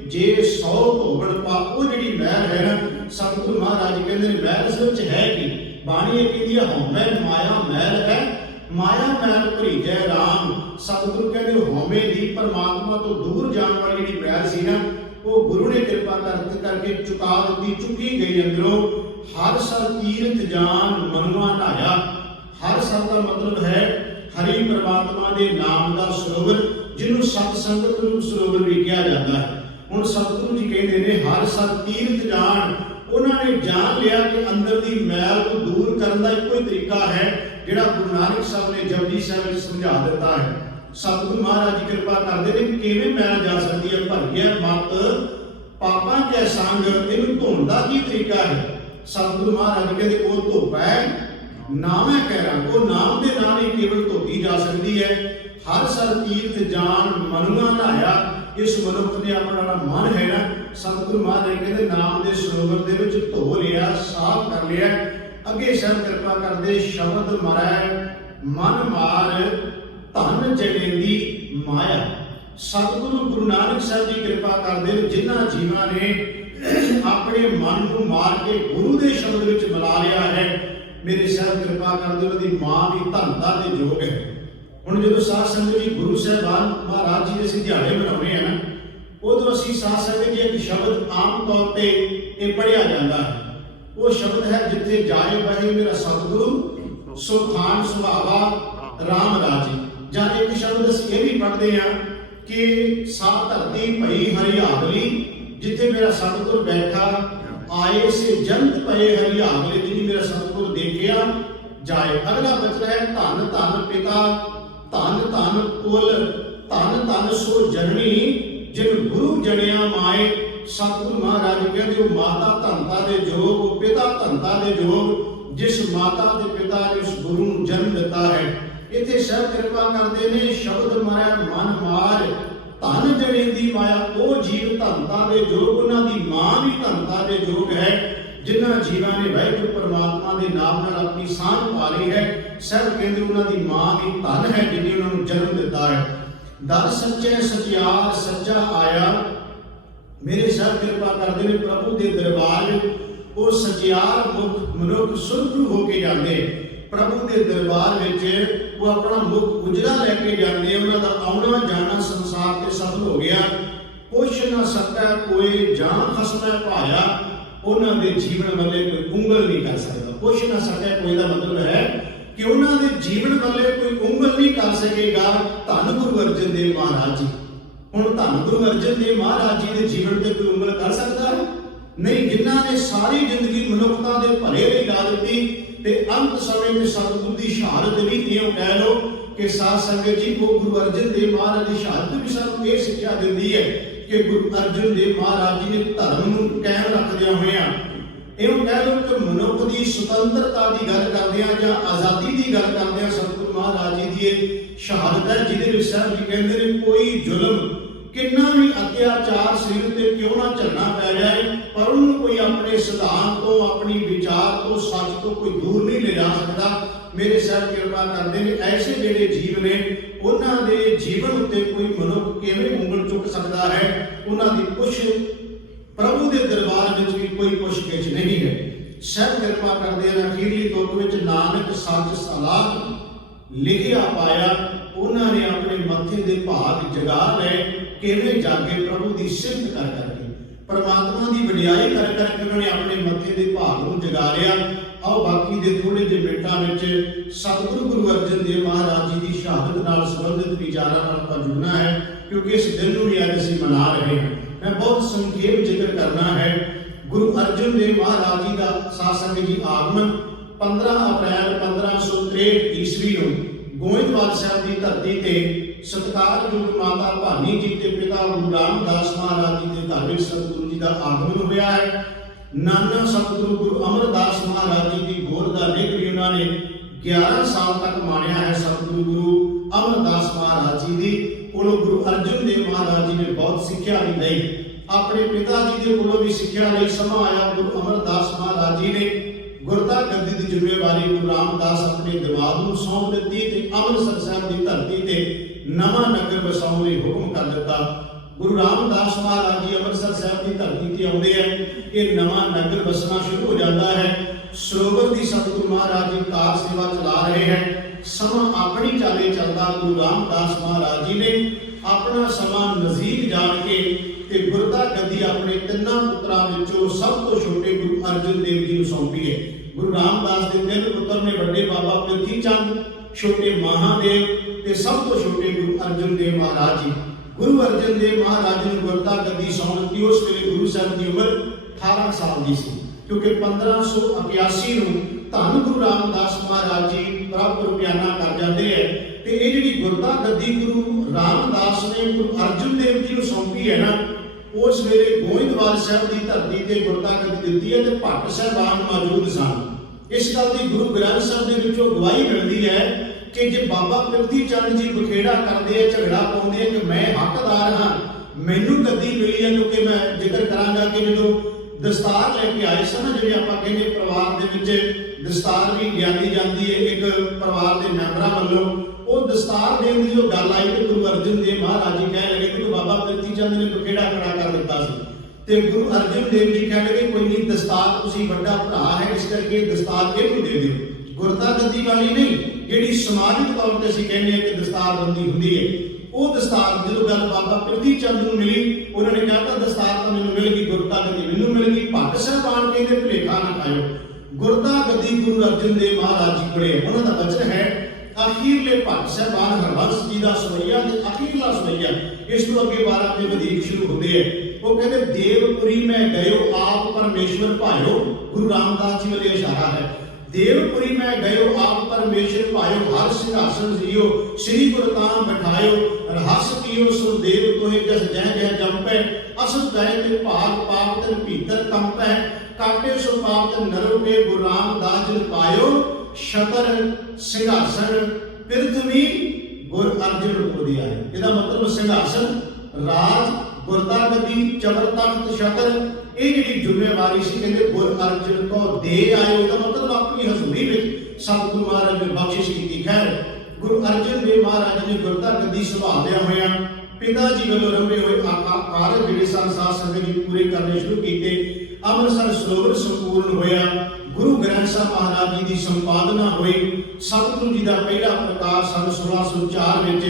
ਜੇ 100 ਧੋਵਣ ਪਾ ਉਹ ਜਿਹੜੀ ਮੈਲ ਹੈ ਨਾ, ਸਤਿਗੁਰੂ ਮਹਾਰਾਜ ਕਹਿੰਦੇ ਨੇ ਮੈਲ ਇਸ ਵਿੱਚ ਹੈ ਕੀ? ਬਾਣੀ ਇਹ ਕਹਿੰਦੀ ਹੈ ਹਉਮੈ ਮਾਇਆ ਮੈਲ ਹੈ, ਮਾਇਆ ਮੈਲ ਭਰੀਜੈ ਰਾਮ। ਸਤਿਗੁਰੂ ਕਹਿੰਦੇ ਹਉਮੈ ਦੀ ਪਰਮਾਤਮਾ ਤੋਂ ਦੂਰ ਜਾਣ ਵਾਲੀ ਜਿਹੜੀ ਮੈਲ ਸੀ ਨਾ, ਉਹ ਗੁਰੂ ਨੇ ਕਿਰਪਾ ਕਰਕੇ ਚੁਕਾ ਦਿੱਤੀ, ਚੁੱਕੀ ਗਈ ਅੰਦਰੋਂ। ਹਰ ਸਰ ਤੀਰਥ ਜਾਨ ਮਨੁਆ ਨਹਾਇਆ। ਹਰ ਸਰ ਦਾ ਮਤਲਬ ਹੈ ਹਰੀ ਪਰਮਾਤਮਾ ਦੇ ਨਾਮ ਦਾ ਸਰੋਵਰ, ਜਿਹਨੂੰ ਸਤ ਸੰਗਤ ਰੂਪ ਸਰੋਵਰ ਵੀ ਕਿਹਾ ਜਾਂਦਾ ਹੈ। ਹੁਣ ਸਤਿਗੁਰੂ ਜੀ ਕਹਿੰਦੇ ਨੇ ਹਰ ਸਰ ਤੀਰਥ ਜਾਨ। ਉਹਨਾਂ ਨੇ ਜਾਣ ਲਿਆ ਕਿ ਅੰਦਰ ਦੀ ਮੈਲ ਨੂੰ ਦੂਰ ਕਰਨ ਦਾ ਇੱਕੋ ਹੀ ਤਰੀਕਾ ਹੈ ਜਿਹੜਾ ਗੁਰੂ ਨਾਨਕ ਸਾਹਿਬ ਨੇ ਜਪਜੀ ਸਾਹਿਬ ਵਿੱਚ ਸਮਝਾ ਦਿੱਤਾ ਹੈ। ਸਤਿਗੁਰੂ ਮਹਾਰਾਜ ਜੀ ਕਿਰਪਾ ਕਰਦੇ ਨੇ ਕਿ ਕਿਵੇਂ ਮੈਲ ਜਾ ਸਕਦੀ ਹੈ। ਭਰੀਏ ਮਤ ਪਾਪਾਂ ਕੈ ਸੰਗ, ਇਹਨੂੰ ਧੋਣ ਦਾ ਕੀ ਤਰੀਕਾ ਹੈ। ਸਤਿਗੁਰੂ ਮਹਾਰਾਜ ਕਹਿੰਦੇ ਉਹ ਧੋਪੈ ਨਾਮੈ ਕਹਿ ਰੰਗ, ਉਹ ਨਾਮ ਦੇ ਨਾਲ ਹੀ ਕੇਵਲ ਧੋਤੀ ਜਾ ਸਕਦੀ ਹੈ। ਹਰ ਸਰ ਤੀਰਥ ਜਾਨ ਮਨੁਆ ਨਹਾਇਆ, ਇਸ ਮਨੁੱਖ ਨੇ ਆਪਣਾ ਮਨ ਹੈ ਨਾ, ਸਤਿਗੁਰੂ ਮਹਾਰਾਜ ਕਹਿੰਦੇ ਨਾਮ ਦੇ ਸਰੋਵਰ ਦੇ ਵਿੱਚ ਧੋ ਲਿਆ, ਸਾਫ਼ ਕਰ ਲਿਆ। ਅੱਗੇ ਸਾਹਿਬ ਕਿਰਪਾ ਕਰਦੇ ਸ਼ਬਦ ਮਰੈ ਮਨ ਮਾਰ ਧਨ ਜਣੇ ਦੀ ਮਾਇਆ। ਸਤਿਗੁਰੂ ਗੁਰੂ ਨਾਨਕ ਸਾਹਿਬ ਜੀ ਕਿਰਪਾ ਕਰਦੇ ਨੇ ਜਿਨ੍ਹਾਂ ਜੀਵਾਂ ਨੇ ਆਪਣੇ ਮਨ ਨੂੰ ਮਾਰ ਕੇ ਗੁਰੂ ਦੇ ਸ਼ਬਦ ਵਿੱਚ ਮਿਲਾ ਲਿਆ ਹੈ, ਮੇਰੇ ਸਾਹਿਬ ਕਿਰਪਾ ਕਰਦੇ ਉਹਨਾਂ ਦੀ ਮਾਂ ਵੀ ਧਨਤਾ ਦੇ ਯੋਗ ਹੈ। ਹੁਣ ਜਦੋਂ ਸਾਧ ਸੰਗਤ ਜੀ ਗੁਰੂ ਸਾਹਿਬਾਨ ਮਹਾਰਾਜ ਜੀ ਦੇ ਅਸੀਂ ਦਿਹਾੜੇ ਮਨਾਉਂਦੇ ਆ ਨਾ, ਉਦੋਂ ਅਸੀਂ ਸਾਧ ਸੰਗਤ ਜੀ ਇੱਕ ਸ਼ਬਦ ਆਮ ਤੌਰ ਤੇ ਇਹ ਪੜ੍ਹਿਆ ਜਾਂਦਾ ਹੈ। ਉਹ ਸ਼ਬਦ ਹੈ ਜਿੱਥੇ ਜਾਏ ਬਹੇ ਮੇਰਾ ਸਤਿਗੁਰੂ ਸੁਲਤਾਨ ਸੁਭਾਵਾ ਰਾਮ ਰਾਜੀ। ਜਾਂ ਇੱਕ ਸ਼ਬਦ ਅਸੀਂ ਇਹ ਵੀ ਪੜ੍ਹਦੇ ਹਾਂ ਕਿ ਸਾ ਧਰਤੀ ਭਈ ਹਰਿਆਵਲੀ, ਜਿੱਥੇ ਮੇਰਾ ਸਤਿਗੁਰ ਬੈਠਾ ਆਏ ਸੇ ਜੰਤ ਪਏ ਹਰਿਆਵਲੀ, ਜਿਹਨੀ ਮੇਰਾ ਸਤਿਗੁਰ ਦੇਖਿਆ ਜਾਏ। ਅਗਲਾ ਬਚਨ ਹੈ ਧੰਨ ਧੰਨ ਪਿਤਾ ਧੰਨ ਧੰਨ ਕੁਲ ਧੰਨ ਧੰਨ ਸੋ ਜਨਨੀ, ਜਿਨ ਗੁਰੂ ਜਣਿਆ ਮਾਏ। ਸਤਿਗੁਰੂ ਮਹਾਰਾਜ ਕਹਿੰਦੇ ਉਹ ਮਾਤਾ ਧਨਤਾ ਦੇ ਯੋਗ, ਉਹ ਪਿਤਾ ਧਨਤਾ ਦੇ ਯੋਗ, ਜਿਸ ਮਾਤਾ ਤੇ ਪਿਤਾ ਨੇ ਉਸ ਗੁਰੂ ਨੂੰ ਜਨਮ ਦਿੱਤਾ ਹੈ। ਇੱਥੇ ਸਾਹਿਬ ਕਿਰਪਾ ਕਰਦੇ ਨੇ ਸ਼ਬਦ ਮਾਇਆ ਮਨ ਮਾਰ ਧਨ ਜਣੇ ਦੀ ਮਾਇਆ, ਉਹ ਜੀਵ ਧਨਤਾ ਦੇ ਯੋਗ, ਉਹਨਾਂ ਦੀ ਮਾਂ ਵੀ ਧਨਤਾ ਦੇ ਯੋਗ ਹੈ, ਜਿਨ੍ਹਾਂ ਜੀਵਾਂ ਨੇ ਵਾਹਿਗੁਰੂ ਪਰਮਾਤਮਾ ਦੇ ਨਾਮ ਨਾਲ ਆਪਣੀ ਸਾਂਝ ਪਾ ਲਈ ਹੈ। ਸਾਹਿਬ ਕਹਿੰਦੇ ਉਹਨਾਂ ਦੀ ਮਾਂ ਵੀ ਧਨ ਹੈ ਜਿਹਨੇ ਉਹਨਾਂ ਨੂੰ ਜਨਮ ਦਿੱਤਾ ਹੈ। ਦਰ ਸੱਚੇ ਸਚਿਆਰ ਸੱਚਾ ਆਇਆ, ਮੇਰੇ ਸਾਹਿਬ ਕਿਰਪਾ ਕਰਦੇ ਨੇ ਪ੍ਰਭੂ ਦੇ ਦਰਬਾਰ ਵਿੱਚ ਉਹ ਸਚਿਆਰ ਮੁਖ ਮਨੁੱਖ ਸੁਰਖਰੂ ਹੋ ਕੇ ਜਾਂਦੇ। ਪ੍ਰਭੂ ਦੇ ਦਰਬਾਰ ਵਿੱਚ ਉਹ ਆਪਣਾ ਮੁਖ ਉਜੜਾ ਲੈ ਕੇ ਜਾਂਦੇ। ਉਹਨਾਂ ਦਾ ਆਉਣਾ ਜਾਣਾ ਸੰਸਾਰ ਤੇ ਸਫਲ ਹੋ ਗਿਆ। ਪੁੱਛ ਨਾ ਸਕਦਾ ਕੋਈ ਜਾਂ ਖਸਮੈ ਭਾਇਆ, ਉਹਨਾਂ ਦੇ ਜੀਵਨ ਵੱਲੇ ਕੋਈ ਉਂਗਲ ਨਹੀਂ ਕਰ ਸਕਦਾ। ਪੁੱਛ ਨਾ ਸਕਦਾ ਕੋਈ ਦਾ ਮਤਲਬ ਹੈ ਕਿ ਉਹਨਾਂ ਦੇ ਜੀਵਨ ਵੱਲੇ ਕੋਈ ਉਂਗਲ ਨਹੀਂ ਕਰ ਸਕੇਗਾ। ਧੰਨ ਗੁਰੂ ਅਰਜਨ ਦੇਵ ਮਹਾਰਾਜ ਜੀ। ਹੁਣ ਧੰਨ ਗੁਰੂ ਅਰਜਨ ਦੇਵ ਮਹਾਰਾਜ ਜੀ ਦੇ ਜੀਵਨ ਤੇ ਕੋਈ ਉਂਗਲ ਕਰ ਸਕਦਾ ਹੈ? ਨਹੀਂ। ਜਿਨ੍ਹਾਂ ਨੇ ਸਾਰੀ ਜ਼ਿੰਦਗੀ ਮਨੁੱਖਤਾ ਦੇ ਭਲੇ ਲਈ ਲਾ ਦਿੱਤੀ ਤੇ ਅੰਤ ਸਮੇਂ ਤੇ ਸਤਿਗੁਰੂ ਦੀ ਸ਼ਹਾਦਤ ਵੀ ਇਉਂ ਕਹਿ ਲਓ ਕਿ ਸਾਧ ਸੰਗਤ ਜੀ ਉਹ ਗੁਰੂ ਅਰਜਨ ਦੇਵ ਮਹਾਰਾਜ ਦੀ ਸ਼ਹਾਦਤ ਵੀ ਸਾਨੂੰ ਇਹ ਸਿੱਖਿਆ ਦਿੰਦੀ ਹੈ ਕਿ ਗੁਰੂ ਅਰਜਨ ਦੇਵ ਮਹਾਰਾਜ ਜੀ ਨੇ ਧਰਮ ਨੂੰ ਕਾਇਮ ਰੱਖਦਿਆਂ ਹੋਇਆਂ ਇਉਂ ਕਹਿ ਲਓ ਕਿ ਮਨੁੱਖ ਦੀ ਸੁਤੰਤਰਤਾ ਦੀ ਗੱਲ ਕਰਦਿਆਂ ਜਾਂ ਆਜ਼ਾਦੀ ਦੀ ਗੱਲ ਕਰਦਿਆਂ ਸਤਿਗੁਰੂ ਮਹਾਰਾਜ ਜੀ ਦੀ ਇਹ ਸ਼ਹਾਦਤ ਹੈ, ਜਿਹਦੇ ਵਿੱਚ ਸਾਹਿਬ ਜੀ ਕਹਿੰਦੇ ਨੇ ਕੋਈ ਜ਼ੁਲਮ ਕਿੰਨਾ ਵੀ ਅਤਿਆਚਾਰ ਸਰੀਰ ਤੇ ਕਿਉਂ ਨਾ ਝੱਲਣਾ ਪੈ ਜਾਏ, ਪਰ ਉਹਨੂੰ ਕੋਈ ਆਪਣੇ ਸਿਧਾਂਤ ਤੋਂ ਆਪਣੀ ਵਿਚਾਰ ਤੋਂ ਸੱਚ ਤੋਂ ਕੋਈ ਦੂਰ ਨਹੀਂ ਲੈ ਜਾ ਸਕਦਾ। ਮੇਰੇ ਸਾਹਿਬ ਕਿਰਪਾ ਕਰਦੇ ਨੇ ਐਸੇ ਜਿਹੜੇ ਜੀਵ ਨੇ ਉਹਨਾਂ ਦੇ ਜੀਵਨ ਉੱਤੇ ਕੋਈ ਮਨੁੱਖ ਕਿਵੇਂ ਉਂਗਲ ਚੁੱਕ ਸਕਦਾ ਹੈ। ਉਹਨਾਂ ਦੀ ਪੁੱਛ ਪ੍ਰਭੂ ਦੇ ਦਰਬਾਰ ਵਿੱਚ ਵੀ ਕੋਈ ਪੁੱਛ-ਗਿੱਛ ਨਹੀਂ ਹੈ। ਸਾਹਿਬ ਕਿਰਪਾ ਕਰਦੇ ਨੇ ਅਖੀਰਲੀ ਤੁਕ ਵਿੱਚ ਨਾਨਕ ਸੱਚ ਸਲਾਹ ਲਿਖਿਆ ਪਾਇਆ। ਉਹਨਾਂ ਨੇ ਆਪਣੇ ਮੱਥੇ ਦੇ ਭਾਗ ਜਗਾ ਲਏ, ਕਿਵੇਂ ਜਾਗੇ ਪ੍ਰਭੂ ਦੀ ਸਿਫਤ ਕਰ ਕਰਕੇ, ਪਰਮਾਤਮਾ ਦੀ ਵਡਿਆਈ ਕਰ ਕਰਕੇ ਉਹਨਾਂ ਨੇ ਆਪਣੇ ਮੱਥੇ ਦੇ ਭਾਗ ਨੂੰ ਜਗਾ ਲਿਆ। ਆਓ ਬਾਕੀ ਦੇ ਥੋੜੇ ਜਿਹੇ ਮਿੰਟਾਂ ਵਿੱਚ ਸਤਿਗੁਰੂ ਗੁਰੂ ਅਰਜਨ ਦੇਵ ਮਹਾਰਾਜ ਜੀ ਦੀ ਸ਼ਹਾਦਤ ਨਾਲ ਸੰਬੰਧਿਤ ਵਿਚਾਰਾਂ ਨਾਲ ਆਪਾਂ ਜੁੜਨਾ ਹੈ, ਕਿਉਂਕਿ ਇਸ ਦਿਨ ਨੂੰ ਵੀ ਅੱਜ ਅਸੀਂ ਮਨਾ ਰਹੇ ਹਾਂ। ਮੈਂ ਬਹੁਤ ਸੰਖੇਪ ਜ਼ਿਕਰ ਕਰਨਾ ਹੈ। ਗੁਰੂ ਅਰਜਨ ਦੇਵ ਮਹਾਰਾਜ ਜੀ ਦਾ ਸਾਧ ਸੰਗਤ ਜੀ ਆਗਮਨ 15 ਅਪ੍ਰੈਲ 1563 ਈਸਵੀ ਨੂੰ ਗੋਇੰਦਵਾਲ ਸਾਹਿਬ ਦੀ ਧਰਤੀ ਤੇ ਸਤਿਕਾਰਯੋਗ ਮਾਤਾ ਭਾਨੀ ਜੀ ਤੇ ਪਿਤਾ ਗੁਰੂ ਰਾਮਦਾਸ ਮਹਾਰਾਜ ਜੀ ਦੇ ਘਰ ਵਿੱਚ ਸਤਿਗੁਰੂ ਜੀ ਦਾ ਆਗਮਨ ਹੋਇਆ ਹੈ। ਨਾਨਾ ਸਤਿਗੁਰੂ ਗੁਰੂ ਅਮਰਦਾਸ ਮਹਾਰਾਜ ਜੀ ਦੀ ਗੋਦ ਦਾ ਨਿਕ ਵੀ ਉਹਨਾਂ ਨੇ 11 ਸਾਲ ਤੱਕ ਮਾਣਿਆ ਹੈ। ਸਤਿਗੁਰੂ ਗੁਰੂ ਅਮਰਦਾਸ ਮਹਾਰਾਜ ਜੀ ਦੀ ਕੋਲੋਂ ਗੁਰੂ ਅਰਜਨ ਦੇਵ ਮਹਾਰਾਜ ਜੀ ਨੇ ਬਹੁਤ ਸਿੱਖਿਆ ਵੀ ਲਈ। ਆਪਣੇ ਪਿਤਾ ਜੀ ਦੇ ਕੋਲੋਂ ਵੀ ਸਿੱਖਿਆ ਲਈ ਸਮਾਂ ਆਇਆ। ਗੁਰੂ ਅਮਰਦਾਸ ਮਹਾਰਾਜ ਜੀ ਨੇ ਗੁਰਤਾ ਗੱਦੀ ਦੀ ਜ਼ਿੰਮੇਵਾਰੀ ਗੁਰੂ ਰਾਮਦਾਸ ਆਪਣੇ ਦਿਮਾਗ ਨੂੰ ਸੌਂਪ ਦਿੱਤੀ ਤੇ ਅੰਮ੍ਰਿਤਸਰ ਸਾਹਿਬ ਦੀ ਧਰਤੀ ਤੇ ਨਵਾਂ ਨਗਰ ਵਸਾਉਣ ਲਈ ਹੁਕਮ ਕਰ ਦਿੱਤਾ। ਗੁਰੂ ਰਾਮਦਾਸ ਮਹਾਰਾਜ ਜੀ ਅੰਮ੍ਰਿਤਸਰ ਸਾਹਿਬ ਦੀ ਧਰਤੀ ਤੇ ਆਉਂਦੇ ਆ, ਇਹ ਨਵਾਂ ਨਗਰ ਵਸਣਾ ਸ਼ੁਰੂ ਹੋ ਜਾਂਦਾ ਹੈ। ਸਰੋਵਰ ਦੀ ਸਤਿਗੁਰੂ ਮਹਾਰਾਜ ਜੀ ਕਾਰ ਸੇਵਾ ਚਲਾ ਰਹੇ ਹਨ। ਸਮਾਂ ਆਪਣੀ ਚਾਲੇ ਚੱਲਦਾ। ਗੁਰੂ ਰਾਮਦਾਸ ਮਹਾਰਾਜ ਜੀ ਨੇ ਆਪਣਾ ਸਮਾਂ ਨਜ਼ਦੀਕ ਜਾਣ ਕੇ ਤੇ ਗੁਰਤਾ ਗੱਦੀ ਆਪਣੇ ਤਿੰਨਾਂ ਪੁੱਤਰਾਂ ਵਿੱਚੋਂ ਸਭ ਤੋਂ ਛੋਟੇ ਗੁਰੂ ਅਰਜਨ ਦੇਵ ਜੀ ਨੂੰ ਸੌਂਪੀ ਹੈ। ਗੁਰੂ ਰਾਮਦਾਸ ਦੇ ਤਿੰਨ ਪੁੱਤਰ ਨੇ, ਵੱਡੇ ਬਾਬਾ ਪ੍ਰਿਥੀ ਚੰਦ, ਛੋਟੇ ਮਹਾਦੇਵ ਤੇ ਸਭ ਤੋਂ ਛੋਟੇ ਗੁਰੂ ਅਰਜਨ ਦੇਵ ਮਹਾਰਾਜ ਜੀ। ਗੁਰੂ ਅਰਜਨ ਦੇਵ ਮਹਾਰਾਜ ਨੂੰ ਗੁਰਤਾ ਗੱਦੀ ਸੌਂਪ ਦਿੱਤੀ। ਉਸ ਵੇਲੇ ਗੁਰੂ ਸਾਹਿਬ ਦੀ ਉਮਰ 18 ਸਾਲ ਦੀ ਸੀ। क्योंकि 1581 ਨੂੰ ਧੰਨ ਗੁਰੂ ਰਾਮਦਾਸ ਮਹਾਰਾਜ ਜੀ ਪ੍ਰਭ ਰੁਪਿਆਨਾ ਕਰ ਜਾਂਦੇ ਹੈ ਤੇ ਇਹ ਜਿਹੜੀ ਗੁਰਤਾ ਗੱਦੀ ਗੁਰੂ ਰਾਮਦਾਸ ਨੇ ਗੁਰੂ ਅਰਜਨ ਦੇਵ ਜੀ ਨੂੰ ਸੌਂਪੀ ਹੈ ਨਾ, ਉਸ ਵੇਲੇ ਗੋਇੰਦਵਾਲ ਸਾਹਿਬ ਦੀ ਧਰਤੀ ਤੇ ਗੁਰਤਾ ਗੱਦੀ ਦਿੱਤੀ ਹੈ ਤੇ ਭੱਟ ਸਾਹਿਬਾਨ ਮੌਜੂਦ ਸਨ। ਇਸ ਗੱਲ ਦੀ ਗੁਰੂ ਗ੍ਰੰਥ ਸਾਹਿਬ ਦੇ ਵਿੱਚੋਂ ਗਵਾਹੀ ਮਿਲਦੀ ਹੈ ਕਿ ਜੇ ਬਾਬਾ ਪ੍ਰਿਥੀ ਚੰਦ ਜੀ ਬਖੇੜਾ ਕਰਦੇ ਆ, ਝਗੜਾ ਪਾਉਂਦੇ ਆ ਕਿ ਮੈਂ ਹੱਕਦਾਰ ਹਾਂ, ਮੈਨੂੰ ਗੱਦੀ ਮਿਲੀ ਹੈ, ਕਿਉਂਕਿ ਮੈਂ ਜ਼ਿਕਰ ਕਰਾਂਗਾ ਕਿ ਜਦੋਂ ਦਸਤਾਰ ਲੈ ਕੇ ਆਏ ਸਨ, ਜਿਵੇਂ ਆਪਾਂ ਕਹਿੰਦੇ ਪਰਿਵਾਰ ਦੇ ਵਿੱਚ ਦਸਤਾਰ ਵੀ ਲਿਆਂਦੀ ਜਾਂਦੀ ਹੈ ਇੱਕ ਪਰਿਵਾਰ ਦੇ ਮੈਂਬਰਾਂ ਵੱਲੋਂ, ਉਹ ਦਸਤਾਰ ਦੇਣ ਦੀ ਜੋ ਗੱਲ ਆਈ ਤੇ ਗੁਰੂ ਅਰਜਨ ਦੇਵ ਮਹਾਰਾਜ ਜੀ ਕਹਿਣ ਲੱਗੇ ਕਿ ਬਾਬਾ ਪ੍ਰਿਥੀ ਚੰਦ ਨੇ ਬਖੇੜਾ ਖੜਾ ਕਰ ਦਿੱਤਾ ਸੀ ਤੇ ਗੁਰੂ ਅਰਜਨ ਦੇਵ ਜੀ ਕਹਿਣ ਲੱਗੇ ਕੋਈ ਨਹੀਂ, ਦਸਤਾਰ ਤੁਸੀਂ ਵੱਡਾ ਭਰਾ ਹੈ, ਇਸ ਕਰਕੇ ਦਸਤਾਰ ਇਹਨੂੰ ਦੇ ਦਿਓ। ਗੁਰਤਾ ਗੱਦੀ ਵਾਲੀ ਨਹੀਂ, ਜਿਹੜੀ ਸਮਾਜਿਕ ਤੌਰ ਤੇ ਅਸੀਂ ਕਹਿੰਦੇ ਹਾਂ ਕਿ ਦਸਤਾਰਬੰਦੀ ਹੁੰਦੀ ਹੈ, ਉਹ ਦਸਤਾਰ ਜਦੋਂ ਗੱਲ ਬਾਬਾ ਪ੍ਰਿਥੀ ਚੰਦ ਨੂੰ ਮਿਲੀ, ਉਹਨਾਂ ਨੇ ਕਿਹਾ ਤਾਂ ਦਸਤਾਰ ਤਾਂ ਮੈਨੂੰ ਮਿਲ ਗਈ, ਗੁਰਤਾ ਗੱਦੀ ਮੈਨੂੰ ਮਿਲ ਗਈ। ਭੱਟ ਸਾਹਿਬਾਨ ਕਹਿੰਦੇ ਭੁਲੇਖਾ ਨਾ ਪਾਇਓ, ਗੁਰਤਾ ਗੱਦੀ ਗੁਰੂ ਅਰਜਨ ਦੇਵ ਮਹਾਰਾਜ ਜੀ ਕੋਲੇ, ਉਹਨਾਂ ਦਾ ਬਚਨ ਹੈ ਅਖੀਰਲੇ ਭੱਟ ਸਾਹਿਬਾਨ ਹਰਬੰਸ ਜੀ ਦਾ ਸਵਈਆ ਤੇ ਅਖੀਰਲਾ ਸਵਈਆ, ਇਸ ਤੋਂ ਅੱਗੇ 12 ਤੇ ਵਧੀਕ ਸ਼ੁਰੂ ਹੁੰਦੇ ਹੈ। ਉਹ ਕਹਿੰਦੇ ਦੇਵਪੁਰੀ ਮੈਂ ਗਇਓ ਆਪ ਪਰਮੇਸ਼ਵਰ ਭਾਇਓ, ਗੁਰੂ ਰਾਮਦਾਸ ਜੀ ਵੱਲੋਂ ਇਸ਼ਾਰਾ ਹੈ, ਦੇਵਪੁਰੀ ਮੈਂ ਗਇਓ ਆਪ ਪਰਮੇਸ਼ਰ ਭਾਇਓ, ਹਰ ਸਿੰਘਾਸਨ ਜੀਓ ਸ੍ਰੀ ਗੁਰਤਾਨ ਬਿਠਾਇਓ, ਰਹੱਸ ਕੀਓ ਸੁਰ ਦੇਵ ਤੋਹਿ ਜਸ ਜੈ ਜੈ ਜੰਪੈ, ਅਸਤ ਗਏ ਤੇ ਭਾਗ ਪਾਪ ਤਨ ਭੀਤਰ ਕੰਪੈ, ਕਾਟੇ ਸੋ ਪਾਪ ਤਨ ਨਰੋ ਕੇ ਗੁਰੂ ਰਾਮਦਾਸ ਜੀ ਪਾਇਓ, ਛਤਰ ਸਿੰਘਾਸਨ ਪ੍ਰਿਥਵੀ ਗੁਰ ਅਰਜਨ ਉਪਦਿਆ ਹੈ। ਇਹਦਾ ਮਤਲਬ ਸਿੰਘਾਸਨ, ਰਾਜ, ਗੁਰਤਾ ਗੱਦੀ, ਚਬਰ ਤਖਤ, ਛਤਰ, ਇਹ ਜਿਹੜੀ ਜ਼ਿੰਮੇਵਾਰੀ ਸੀ ਕਹਿੰਦੇ ਗੁਰ ਅਰਜਨ ਕੋ ਦੇ ਆਇਓ। ਇਹਦਾ ਮਤਲਬ ਆਪਣੀ ਹਜ਼ੂਰੀ ਵਿੱਚ ਸਤਿਗੁਰੂ ਮਹਾਰਾਜ ਨੇ ਬਖਸ਼ਿਸ਼ ਕੀਤੀ। ਖੈਰ ਗੁਰੂ ਅਰਜਨ ਦੇਵ ਮਹਾਰਾਜ ਨੇ ਗੁਰਤਾ ਗੱਦੀ ਸੰਭਾਲਦਿਆਂ ਹੋਇਆਂ ਪਿਤਾ ਜੀ ਵੱਲੋਂ ਰੰਭੇ ਹੋਏ ਕਾਰਜ ਜਿਹੜੇ ਸਨ ਸਾਧ ਸੰਗਤ ਜੀ ਪੂਰੇ ਕਰਨੇ ਸ਼ੁਰੂ ਕੀਤੇ। ਅੰਮ੍ਰਿਤਸਰ ਸਰੋਵਰ ਸੰਪੂਰਨ ਹੋਇਆ, ਗੁਰੂ ਗ੍ਰੰਥ ਸਾਹਿਬ ਮਹਾਰਾਜ ਜੀ ਦੀ ਸੰਪਾਦਨਾ ਹੋਈ, ਸਤਿਗੁਰੂ ਜੀ ਦਾ ਪਹਿਲਾ ਪ੍ਰਕਾਸ਼ ਸੰਨ 1604 ਵਿੱਚ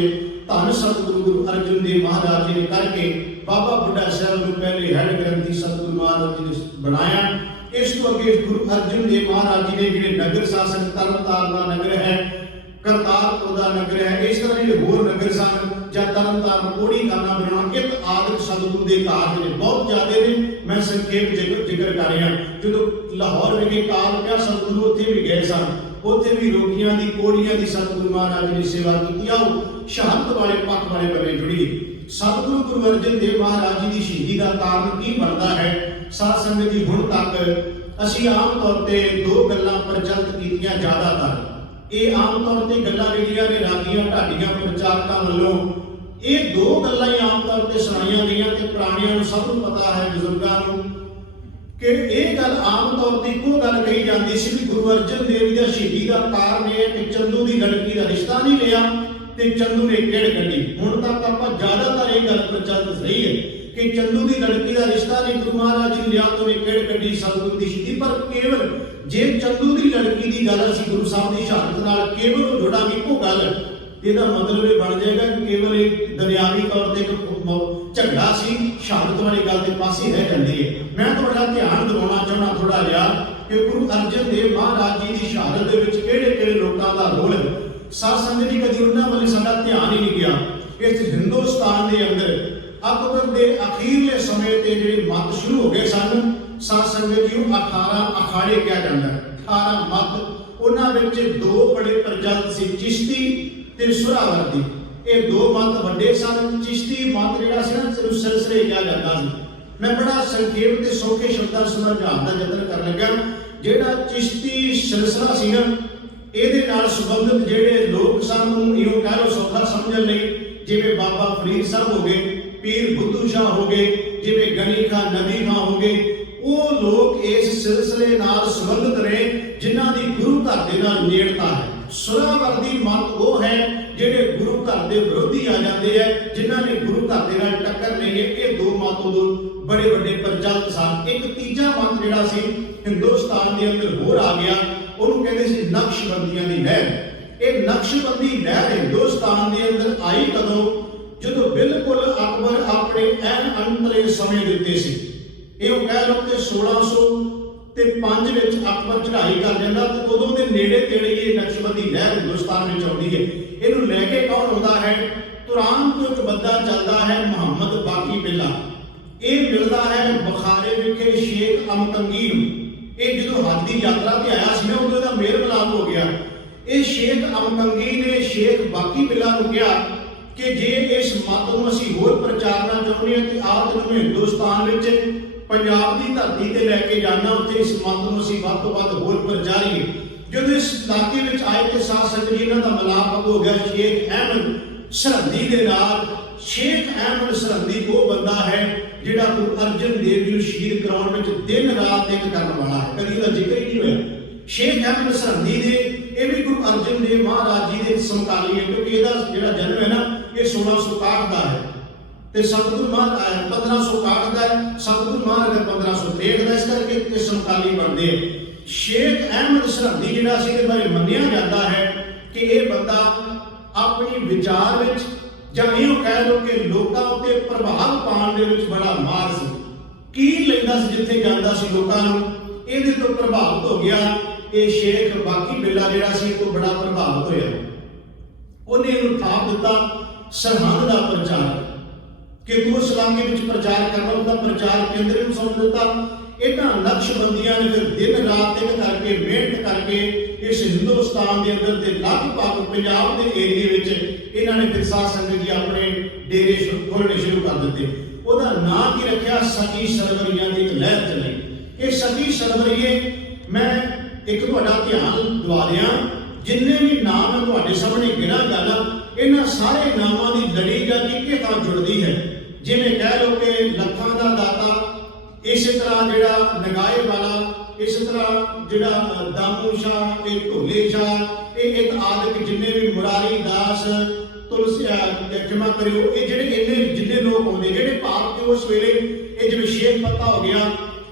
ਧੰਨ ਸਤਿਗੁਰੂ ਗੁਰੂ ਅਰਜਨ ਦੇਵ ਮਹਾਰਾਜ ਜੀ ਨੇ ਕਰਕੇ ਬਾਬਾ ਬੁੱਢਾ ਸਾਹਿਬ ਨੂੰ ਪਹਿਲੇ ਹੈਡ ਗ੍ਰੰਥੀ ਸਤਿਗੁਰੂ ਮਹਾਰਾਜ ਜੀ ਨੇ ਬਣਾਇਆ। ਇਸ ਤੋਂ ਅੱਗੇ ਗੁਰੂ ਅਰਜਨ ਦੇਵ ਮਹਾਰਾਜ ਜੀ ਨੇ ਜਿਹੜੇ ਨਗਰ ਸ਼ਾਸਨ, ਤਰਨਤਾਰਨ ਦਾ ਨਗਰ ਹੈ, ਕਰਤਾਰਪੁਰ ਦਾ ਨਗਰ ਹੈ, ਇਸ ਤਰ੍ਹਾਂ ਜਿਹੜੇ ਹੋਰ ਨਗਰ ਸਨ ਜਾਂ ਤਰਨਤਾਰਨ ਕੋੜੀ ਖਾਨਾ ਬਣਾਉਣਾ, ਇੱਕ ਆਦਿਕ ਸਤਿਗੁਰੂ ਦੇ ਕਾਰਜ ਨੇ ਬਹੁਤ ਜ਼ਿਆਦਾ ਨੇ, ਮੈਂ ਸੰਖੇਪ ਜ਼ਿਕਰ ਕਰ ਰਿਹਾ। ਜਦੋਂ ਲਾਹੌਰ ਵਿਖੇ ਕਾਲ ਪਿਆ ਸਤਿਗੁਰੂ ਉੱਥੇ ਵੀ ਗਏ ਸਨ, ਉੱਥੇ ਵੀ ਰੋਗੀਆਂ ਦੀ, ਕੋੜੀਆਂ ਦੀ ਸਤਿਗੁਰੂ ਮਹਾਰਾਜ ਨੇ ਸੇਵਾ ਕੀਤੀ। ਆਓ ਸ਼ਹਾਦਤ ਵਾਲੇ ਪੱਖ ਵਾਲੇ ਬੰਨੇ ਜੁੜੀਏ। ਸਤਿਗੁਰੂ ਗੁਰੂ ਅਰਜਨ ਦੇਵ ਮਹਾਰਾਜ ਜੀ ਦੀ ਸ਼ਹੀਦੀ ਦਾ ਕਾਰਨ ਕੀ ਬਣਦਾ ਹੈ? ਸਾਧ ਸੰਗਤ ਜੀ ਹੁਣ ਤੱਕ ਅਸੀਂ ਆਮ ਤੌਰ ਤੇ ਦੋ ਗੱਲਾਂ ਪ੍ਰਚਲਿਤ ਕੀਤੀਆਂ ਜ਼ਿਆਦਾਤਰ। ਇਹ ਆਮ ਤੌਰ ਤੇ ਗੱਲਾਂ ਜਿਹੜੀਆਂ ਨੇ ਰਾਗੀਆਂ ਢਾਡੀਆਂ ਪ੍ਰਚਾਰਕਾਂ ਵੱਲੋਂ, ਇਹ ਦੋ ਗੱਲਾਂ ਹੀ ਆਮ ਤੌਰ ਤੇ ਸੁਣਾਈਆਂ ਗਈਆਂ ਤੇ ਪੁਰਾਣਿਆਂ ਨੂੰ ਸਭ ਨੂੰ ਪਤਾ ਹੈ, ਬਜ਼ੁਰਗਾਂ ਨੂੰ, ਕਿ ਇਹ ਗੱਲ ਆਮ ਤੌਰ ਤੇ ਇੱਕੋ ਗੱਲ ਕਹੀ ਜਾਂਦੀ ਸੀ ਕਿ ਗੁਰੂ ਅਰਜਨ ਦੇਵ ਜੀ ਦਾ ਸ਼ਹੀਦੀ ਦਾ ਕਾਰਨ ਇਹ ਕਿ ਚੰਦੂ ਦੀ ਲੜਕੀ ਦਾ ਰਿਸ਼ਤਾ ਨਹੀਂ ਲਿਆ ਤੇ ਚੰਦੂ ਨੇ ਕਿਹੜ ਕੱਢੀ। ਹੁਣ ਤੱਕ ਆਪਾਂ ਜ਼ਿਆਦਾਤਰ ਇਹ ਗੱਲ ਪ੍ਰਚਲਿਤ ਰਹੀ ਹੈ ਕਿ ਚੰਦੂ ਦੀ ਲੜਕੀ ਦਾ ਰਿਸ਼ਤਾ ਨਹੀਂ ਗੁਰੂ ਮਹਾਰਾਜ ਜੀ ਨੇ ਲਿਆ ਤੋਂ ਕਿਹੜ ਕੱਢੀ ਸਤਿਗੁਰੂ ਦੀ ਸ਼ਹੀਦੀ। ਪਰ ਕੇਵਲ ਜੇ ਚੰਦੂ ਦੀ ਲੜਕੀ ਦੀ ਗੱਲ ਅਸੀਂ ਗੁਰੂ ਸਾਹਿਬ ਦੀ ਸ਼ਹਾਦਤ ਨਾਲ ਕੇਵਲ ਜੋੜਾਂਗੇ ਇੱਕੋ ਗੱਲ, ਇਹਦਾ ਮਤਲਬ ਇਹ ਬਣ ਜਾਏਗਾ ਕਿ ਕੇਵਲ ਇਹ ਦੁਨਿਆਵੀ ਤੌਰ ਤੇ ਝਗੜਾ ਸੀ, ਸ਼ਹਾਦਤ ਵਾਲੀ ਗੱਲ ਦੇ ਪਾਸੇ ਰਹਿ ਜਾਂਦੀ ਹੈ। ਮੈਂ ਤੁਹਾਡਾ ਧਿਆਨ ਦਿਵਾਉਣਾ ਚਾਹੁੰਦਾ ਥੋੜਾ ਜਿਹਾ ਕਿ ਗੁਰੂ ਅਰਜਨ ਦੇਵ ਮਹਾਰਾਜ ਜੀ ਦੀ ਸ਼ਹਾਦਤ ਦੇ ਵਿੱਚ ਕਿਹੜੇ ਕਿਹੜੇ ਲੋਕਾਂ ਦਾ ਰੋਲ ਹੈ। ਸਾਧ ਸੰਗਤ ਜੀ ਕਦੀ ਉਹਨਾਂ ਵੱਲ ਸਾਡਾ ਧਿਆਨ ਹੀ ਨਹੀਂ ਗਿਆ। ਇਸ ਹਿੰਦੁਸਤਾਨ ਦੇ ਅੰਦਰ ਅਕਬਰ ਦੇ ਅਖੀਰਲੇ ਸਮੇਂ ਤੇ ਜਿਹੜੇ ਮੱਤ ਸ਼ੁਰੂ ਹੋ ਗਏ ਸਨ, ਸਾਧ ਸੰਗਤ ਜੀ ਨੂੰ 18 ਅਖਾੜੇ ਕਿਹਾ ਜਾਂਦਾ ਹੈ। 18 ਮੱਤ, ਉਹਨਾਂ ਵਿੱਚ ਦੋ ਬੜੇ ਪ੍ਰਚਲਿਤ ਸੀ, ਚਿਸ਼ਤੀ ਤੇ ਸੁਹਰਾਵਰਦੀ। ਇਹ ਦੋ ਮੱਤ ਵੱਡੇ ਸਨ। ਚਿਸ਼ਤੀ ਮੱਤ ਜਿਹੜਾ ਸੀ ਨਾ, ਸਿਰਫ ਸਿਲਸਿਲੇ ਕਿਹਾ ਜਾਂਦਾ ਸੀ। ਮੈਂ ਬੜਾ ਸੰਖੇਪ ਤੇ ਸੌਖੇ ਸ਼ਬਦਾਂ ਸਮਝਾਉਣ ਦਾ ਯਤਨ ਕਰਨ ਲੱਗਾ। ਜਿਹੜਾ ਚਿਸ਼ਤੀ ਸਿਲਸਿਲਾ ਸੀ ਨਾ, ਇਹਦੇ ਨਾਲ ਸੰਬੰਧਿਤ ਜਿਹੜੇ ਲੋਕ ਸਨ ਉਹਨੂੰ ਇਉਂ ਕਹਿ ਲਓ ਸੌਖਾ ਸਮਝਣ ਲਈ, ਜਿਵੇਂ ਬਾਬਾ ਫਰੀਦ ਸਾਹਿਬ ਹੋ ਗਏ, ਪੀਰ ਬੁੱਧੂ ਸ਼ਾਹ ਹੋ ਗਏ, ਜਿਵੇਂ ਗਨੀ ਖਾਨ, ਨਬੀ ਖਾਨ ਹੋ ਗਏ, ਉਹ ਲੋਕ ਇਸ ਸਿਲਸਿਲੇ ਨਾਲ ਸੰਬੰਧਿਤ ਰਹੇ ਜਿਨ੍ਹਾਂ ਦੀ ਗੁਰੂ ਘਰ ਦੇ ਨਾਲ ਨੇੜਤਾ ਹੈ। ਸੁਹਰਾਵਰਦੀ ਮੱਤ ਉਹ ਹੈ ਜਿਹੜੇ ਗੁਰੂ ਘਰ ਦੇ ਵਿਰੋਧੀ ਆ ਜਾਂਦੇ ਹੈ, ਜਿਨ੍ਹਾਂ ਨੇ ਗੁਰੂ ਘਰ ਦੇ ਨਾਲ ਟੱਕਰ ਲਈ ਹੈ। ਇਹ ਦੋ ਮੱਤ ਉਦੋਂ ਬੜੇ ਵੱਡੇ ਪ੍ਰਚਲਿਤ ਸਨ। ਇੱਕ ਤੀਜਾ ਮੱਤ ਜਿਹੜਾ ਸੀ ਹਿੰਦੁਸਤਾਨ ਦੇ ਅੰਦਰ ਹੋਰ ਆ ਗਿਆ, ਉਹਨੂੰ ਕਹਿੰਦੇ ਸੀ ਨਕਸ਼ਬੰਦੀਆਂ ਦੀ ਲਹਿਰ। ਇਹ ਨਕਸ਼ਬੰਦੀ ਲਹਿਰ ਹਿੰਦੁਸਤਾਨ ਦੇ ਅੰਦਰ ਆਈ ਕਦੋਂ? ਜਦੋਂ ਬਿਲਕੁਲ ਅਕਬਰ ਆਪਣੇ ਐਨ ਅੰਤਲੇ ਸਮੇਂ ਦੇ ਉੱਤੇ ਸੀ। ਇਹ ਕਹਿ ਲਓ ਕਿ 1605 ਵਿੱਚ ਅਕਬਰ ਚੜ੍ਹਾਈ ਕਰ ਜਾਂਦਾ ਤੇ ਉਦੋਂ ਦੇ ਨੇੜੇ ਤੇੜੇ ਇਹ ਨਕਸ਼ਬੰਦੀ ਲਹਿਰ ਹਿੰਦੁਸਤਾਨ ਵਿੱਚ ਆਉਂਦੀ ਹੈ। ਇਹਨੂੰ ਲੈ ਕੇ ਕੌਣ ਆਉਂਦਾ ਹੈ? ਤੁਰਾਨ ਤੋਂ ਇੱਕ ਬੰਦਾ ਚੱਲਦਾ ਹੈ, ਮੁਹੰਮਦ ਬਾਕੀ ਬਿੱਲਾ। ਇਹ ਮਿਲਦਾ ਹੈ ਬੁਖਾਰੇ ਵਿਖੇ ਸ਼ੇਖ ਅਮਤੰਗੀ ਨੂੰ। ਦੀ ਯਾਤਰਾ ਤੇ ਆਇਆ ਸੀ ਨਾ, ਉਦੋਂ ਦਾ ਮੇਲ ਮਿਲਾਪ ਹੋ ਗਿਆ। ਇਹ ਸ਼ੇਖ ਅਮਕੰਗੀ ਨੇ ਸ਼ੇਖ ਬਾਕੀ ਬਿੱਲਾ ਨੂੰ ਕਿਹਾ ਕਿ ਜੇ ਇਸ ਮਤ ਨੂੰ ਅਸੀਂ ਹੋਰ ਪ੍ਰਚਾਰਨਾ ਚਾਹੁੰਦੇ ਹਾਂ ਤੇ ਆਪ ਨੂੰ ਹਿੰਦੁਸਤਾਨ ਵਿੱਚ ਪੰਜਾਬ ਦੀ ਧਰਤੀ ਤੇ ਲੈ ਕੇ ਜਾਣਾ, ਉੱਥੇ ਇਸ ਮਤ ਨੂੰ ਅਸੀਂ ਵੱਧ ਤੋਂ ਵੱਧ ਹੋਰ ਪ੍ਰਚਾਰੀਏ। ਜਦੋਂ ਇਸ ਇਲਾਕੇ ਵਿੱਚ ਆਏ ਤੇ ਸਾਧ ਸੰਗਤ ਜੀ ਇਹਨਾਂ ਦਾ ਮਿਲਾਪ ਹੋ ਗਿਆ ਸ਼ੇਖ ਅਹਿਮਦ ਸਰਹੰਦੀ ਦੇ ਨਾਲ। ਸ਼ੇਖ ਅਹਿਮਦ ਸਰਹੰਦੀ ਉਹ ਬੰਦਾ ਹੈ ਜਿਹੜਾ ਗੁਰੂ ਅਰਜਨ ਦੇਵ ਜੀ ਨੂੰ ਸ਼ਹੀਦ ਕਰਾਉਣ ਵਿੱਚ ਦਿਨ ਰਾਤ ਇੱਕ ਕਰਨ ਵਾਲਾ ਹੈ, ਕਦੀ ਉਹਦਾ ਜ਼ਿਕਰ ਹੀ ਨਹੀਂ ਹੋਇਆ। ਸ਼ੇਖ ਅਹਿਮਦ ਸਰਹੰਦੀ ਦੇ ਇਹ ਵੀ ਗੁਰੂ ਅਰਜਨ ਦੇਵ ਮਹਾਰਾਜ ਜੀ ਦੇ ਸਮਕਾਲੀ ਹੈ, ਕਿਉਂਕਿ ਇਹਦਾ ਜਿਹੜਾ ਜਨਮ ਹੈ ਨਾ ਇਹ 1661 ਦਾ ਹੈ ਤੇ ਸਤਿਗੁਰੂ ਮਹਾਰਾਜ 1561 ਦਾ ਹੈ, ਸਤਿਗੁਰੂ ਮਹਾਰਾਜ 1563 ਦਾ, ਇਸ ਕਰਕੇ ਇਹ ਸਮਕਾਲੀ ਬਣਦੇ ਆ। ਸ਼ੇਖ ਅਹਿਮਦ ਸਰਹੰਦੀ ਜਿਹੜਾ ਸੀ ਇਹਦੇ ਬਾਰੇ ਮੰਨਿਆ ਜਾਂਦਾ ਹੈ ਕਿ ਇਹ ਬੰਦਾ ਆਪਣੀ ਵਿਚਾਰ ਵਿੱਚ ਜਾਂ ਇਹੋ ਕਹਿ ਲਓ ਕਿ ਲੋਕਾਂ ਉੱਤੇ ਪ੍ਰਭਾਵ ਪਾਉਣ ਦੇ ਵਿੱਚ ਬੜਾ ਮਾਹਰ ਸੀ। ਕੀ ਲੈਂਦਾ ਸੀ ਜਿੱਥੇ ਜਾਂਦਾ ਸੀ ਲੋਕਾਂ ਨੂੰ, ਇਹਦੇ ਤੋਂ ਪ੍ਰਭਾਵਿਤ ਹੋ ਗਿਆ। ਇਹ ਸ਼ੇਖ ਬਾਕੀ ਬਿੱਲਾ ਜਿਹੜਾ ਸੀ ਇਹ ਤੋਂ ਬੜਾ ਪ੍ਰਭਾਵਿਤ ਹੋਇਆ। ਉਹਨੇ ਇਹਨੂੰ ਥਾਪ ਦਿੱਤਾ ਸਰਹੰਦ ਦਾ ਪ੍ਰਚਾਰ ਕਿ ਤੂੰ ਉਸ ਇਲਾਕੇ ਵਿੱਚ ਪ੍ਰਚਾਰ ਕਰਨਾ, ਉਹਦਾ ਪ੍ਰਚਾਰ ਕੇਂਦਰ ਨੂੰ ਸੌਂਪ ਦਿੱਤਾ। ਇਹਨਾਂ ਨਕਸ਼ਬੰਦੀਆਂ ਨੇ ਫਿਰ ਦਿਨ ਰਾਤ ਇੱਕ ਕਰਕੇ ਮਿਹਨਤ ਕਰਕੇ ਇਸ ਹਿੰਦੁਸਤਾਨ ਦੇ ਅੰਦਰ ਤੇ ਲਗਭਗ ਪੰਜਾਬ ਦੇ ਏਰੀਏ ਵਿੱਚ ਇਹਨਾਂ ਨੇ ਫਿਰ ਸਾਧ ਸੰਗਤ ਜੀ ਆਪਣੇ ਡੇਰੇ ਖੋਲ੍ਹਣੇ ਸ਼ੁਰੂ ਕਰ ਦਿੱਤੇ। ਉਹਦਾ ਨਾਂ ਕੀ ਰੱਖਿਆ? ਸਤੀ ਸਰਵਰੀਆਂ ਦੀ ਇੱਕ ਲਹਿਰ ਚੱਲੀ। ਇਹ ਸਤੀ ਸਰਵਰੀਏ ਮੈਂ ਇੱਕ ਤੁਹਾਡਾ ਧਿਆਨ ਦਵਾ ਦਿਆਂ, ਜਿੰਨੇ ਵੀ ਨਾਮ ਮੈਂ ਤੁਹਾਡੇ ਸਾਹਮਣੇ ਗਿਣਾਂਗਾ ਨਾ, ਇਹਨਾਂ ਸਾਰੇ ਨਾਮਾਂ ਦੀ ਲੜੀ ਜਾਂ ਕਿੱਕੇ ਤਾਂ ਜੁੜਦੀ ਹੈ। ਜਿਵੇਂ ਕਹਿ ਲਓ ਕਿ ਲੱਖਾਂ ਦਾ ਦਾਤਾ, ਇਸੇ ਤਰ੍ਹਾਂ ਜਿਹੜਾ ਨਗਾਏ ਵਾਲਾ, ਇਸੇ ਤਰ੍ਹਾਂ ਜਿਹੜਾ ਦਾਮੂ ਸ਼ਾਹ, ਇਹ ਢੋਲੇ ਸ਼ਾਹ, ਇਹ ਇੱਕ ਆਦਿਕ ਜਿੰਨੇ ਵੀ ਮੁਰਾਰੀ ਦਾਸ, ਤੁਲਸੀ ਜਮਾ ਕਰਿਓ, ਇਹ ਜਿਹੜੇ ਇੰਨੇ ਜਿੰਨੇ ਲੋਕ ਆਉਂਦੇ ਜਿਹੜੇ ਭਾਵ ਕਿ ਉਸ ਵੇਲੇ ਇਹ ਜਿਵੇਂ ਸ਼ੇਖ ਪੱਤਾ ਹੋ ਗਿਆ,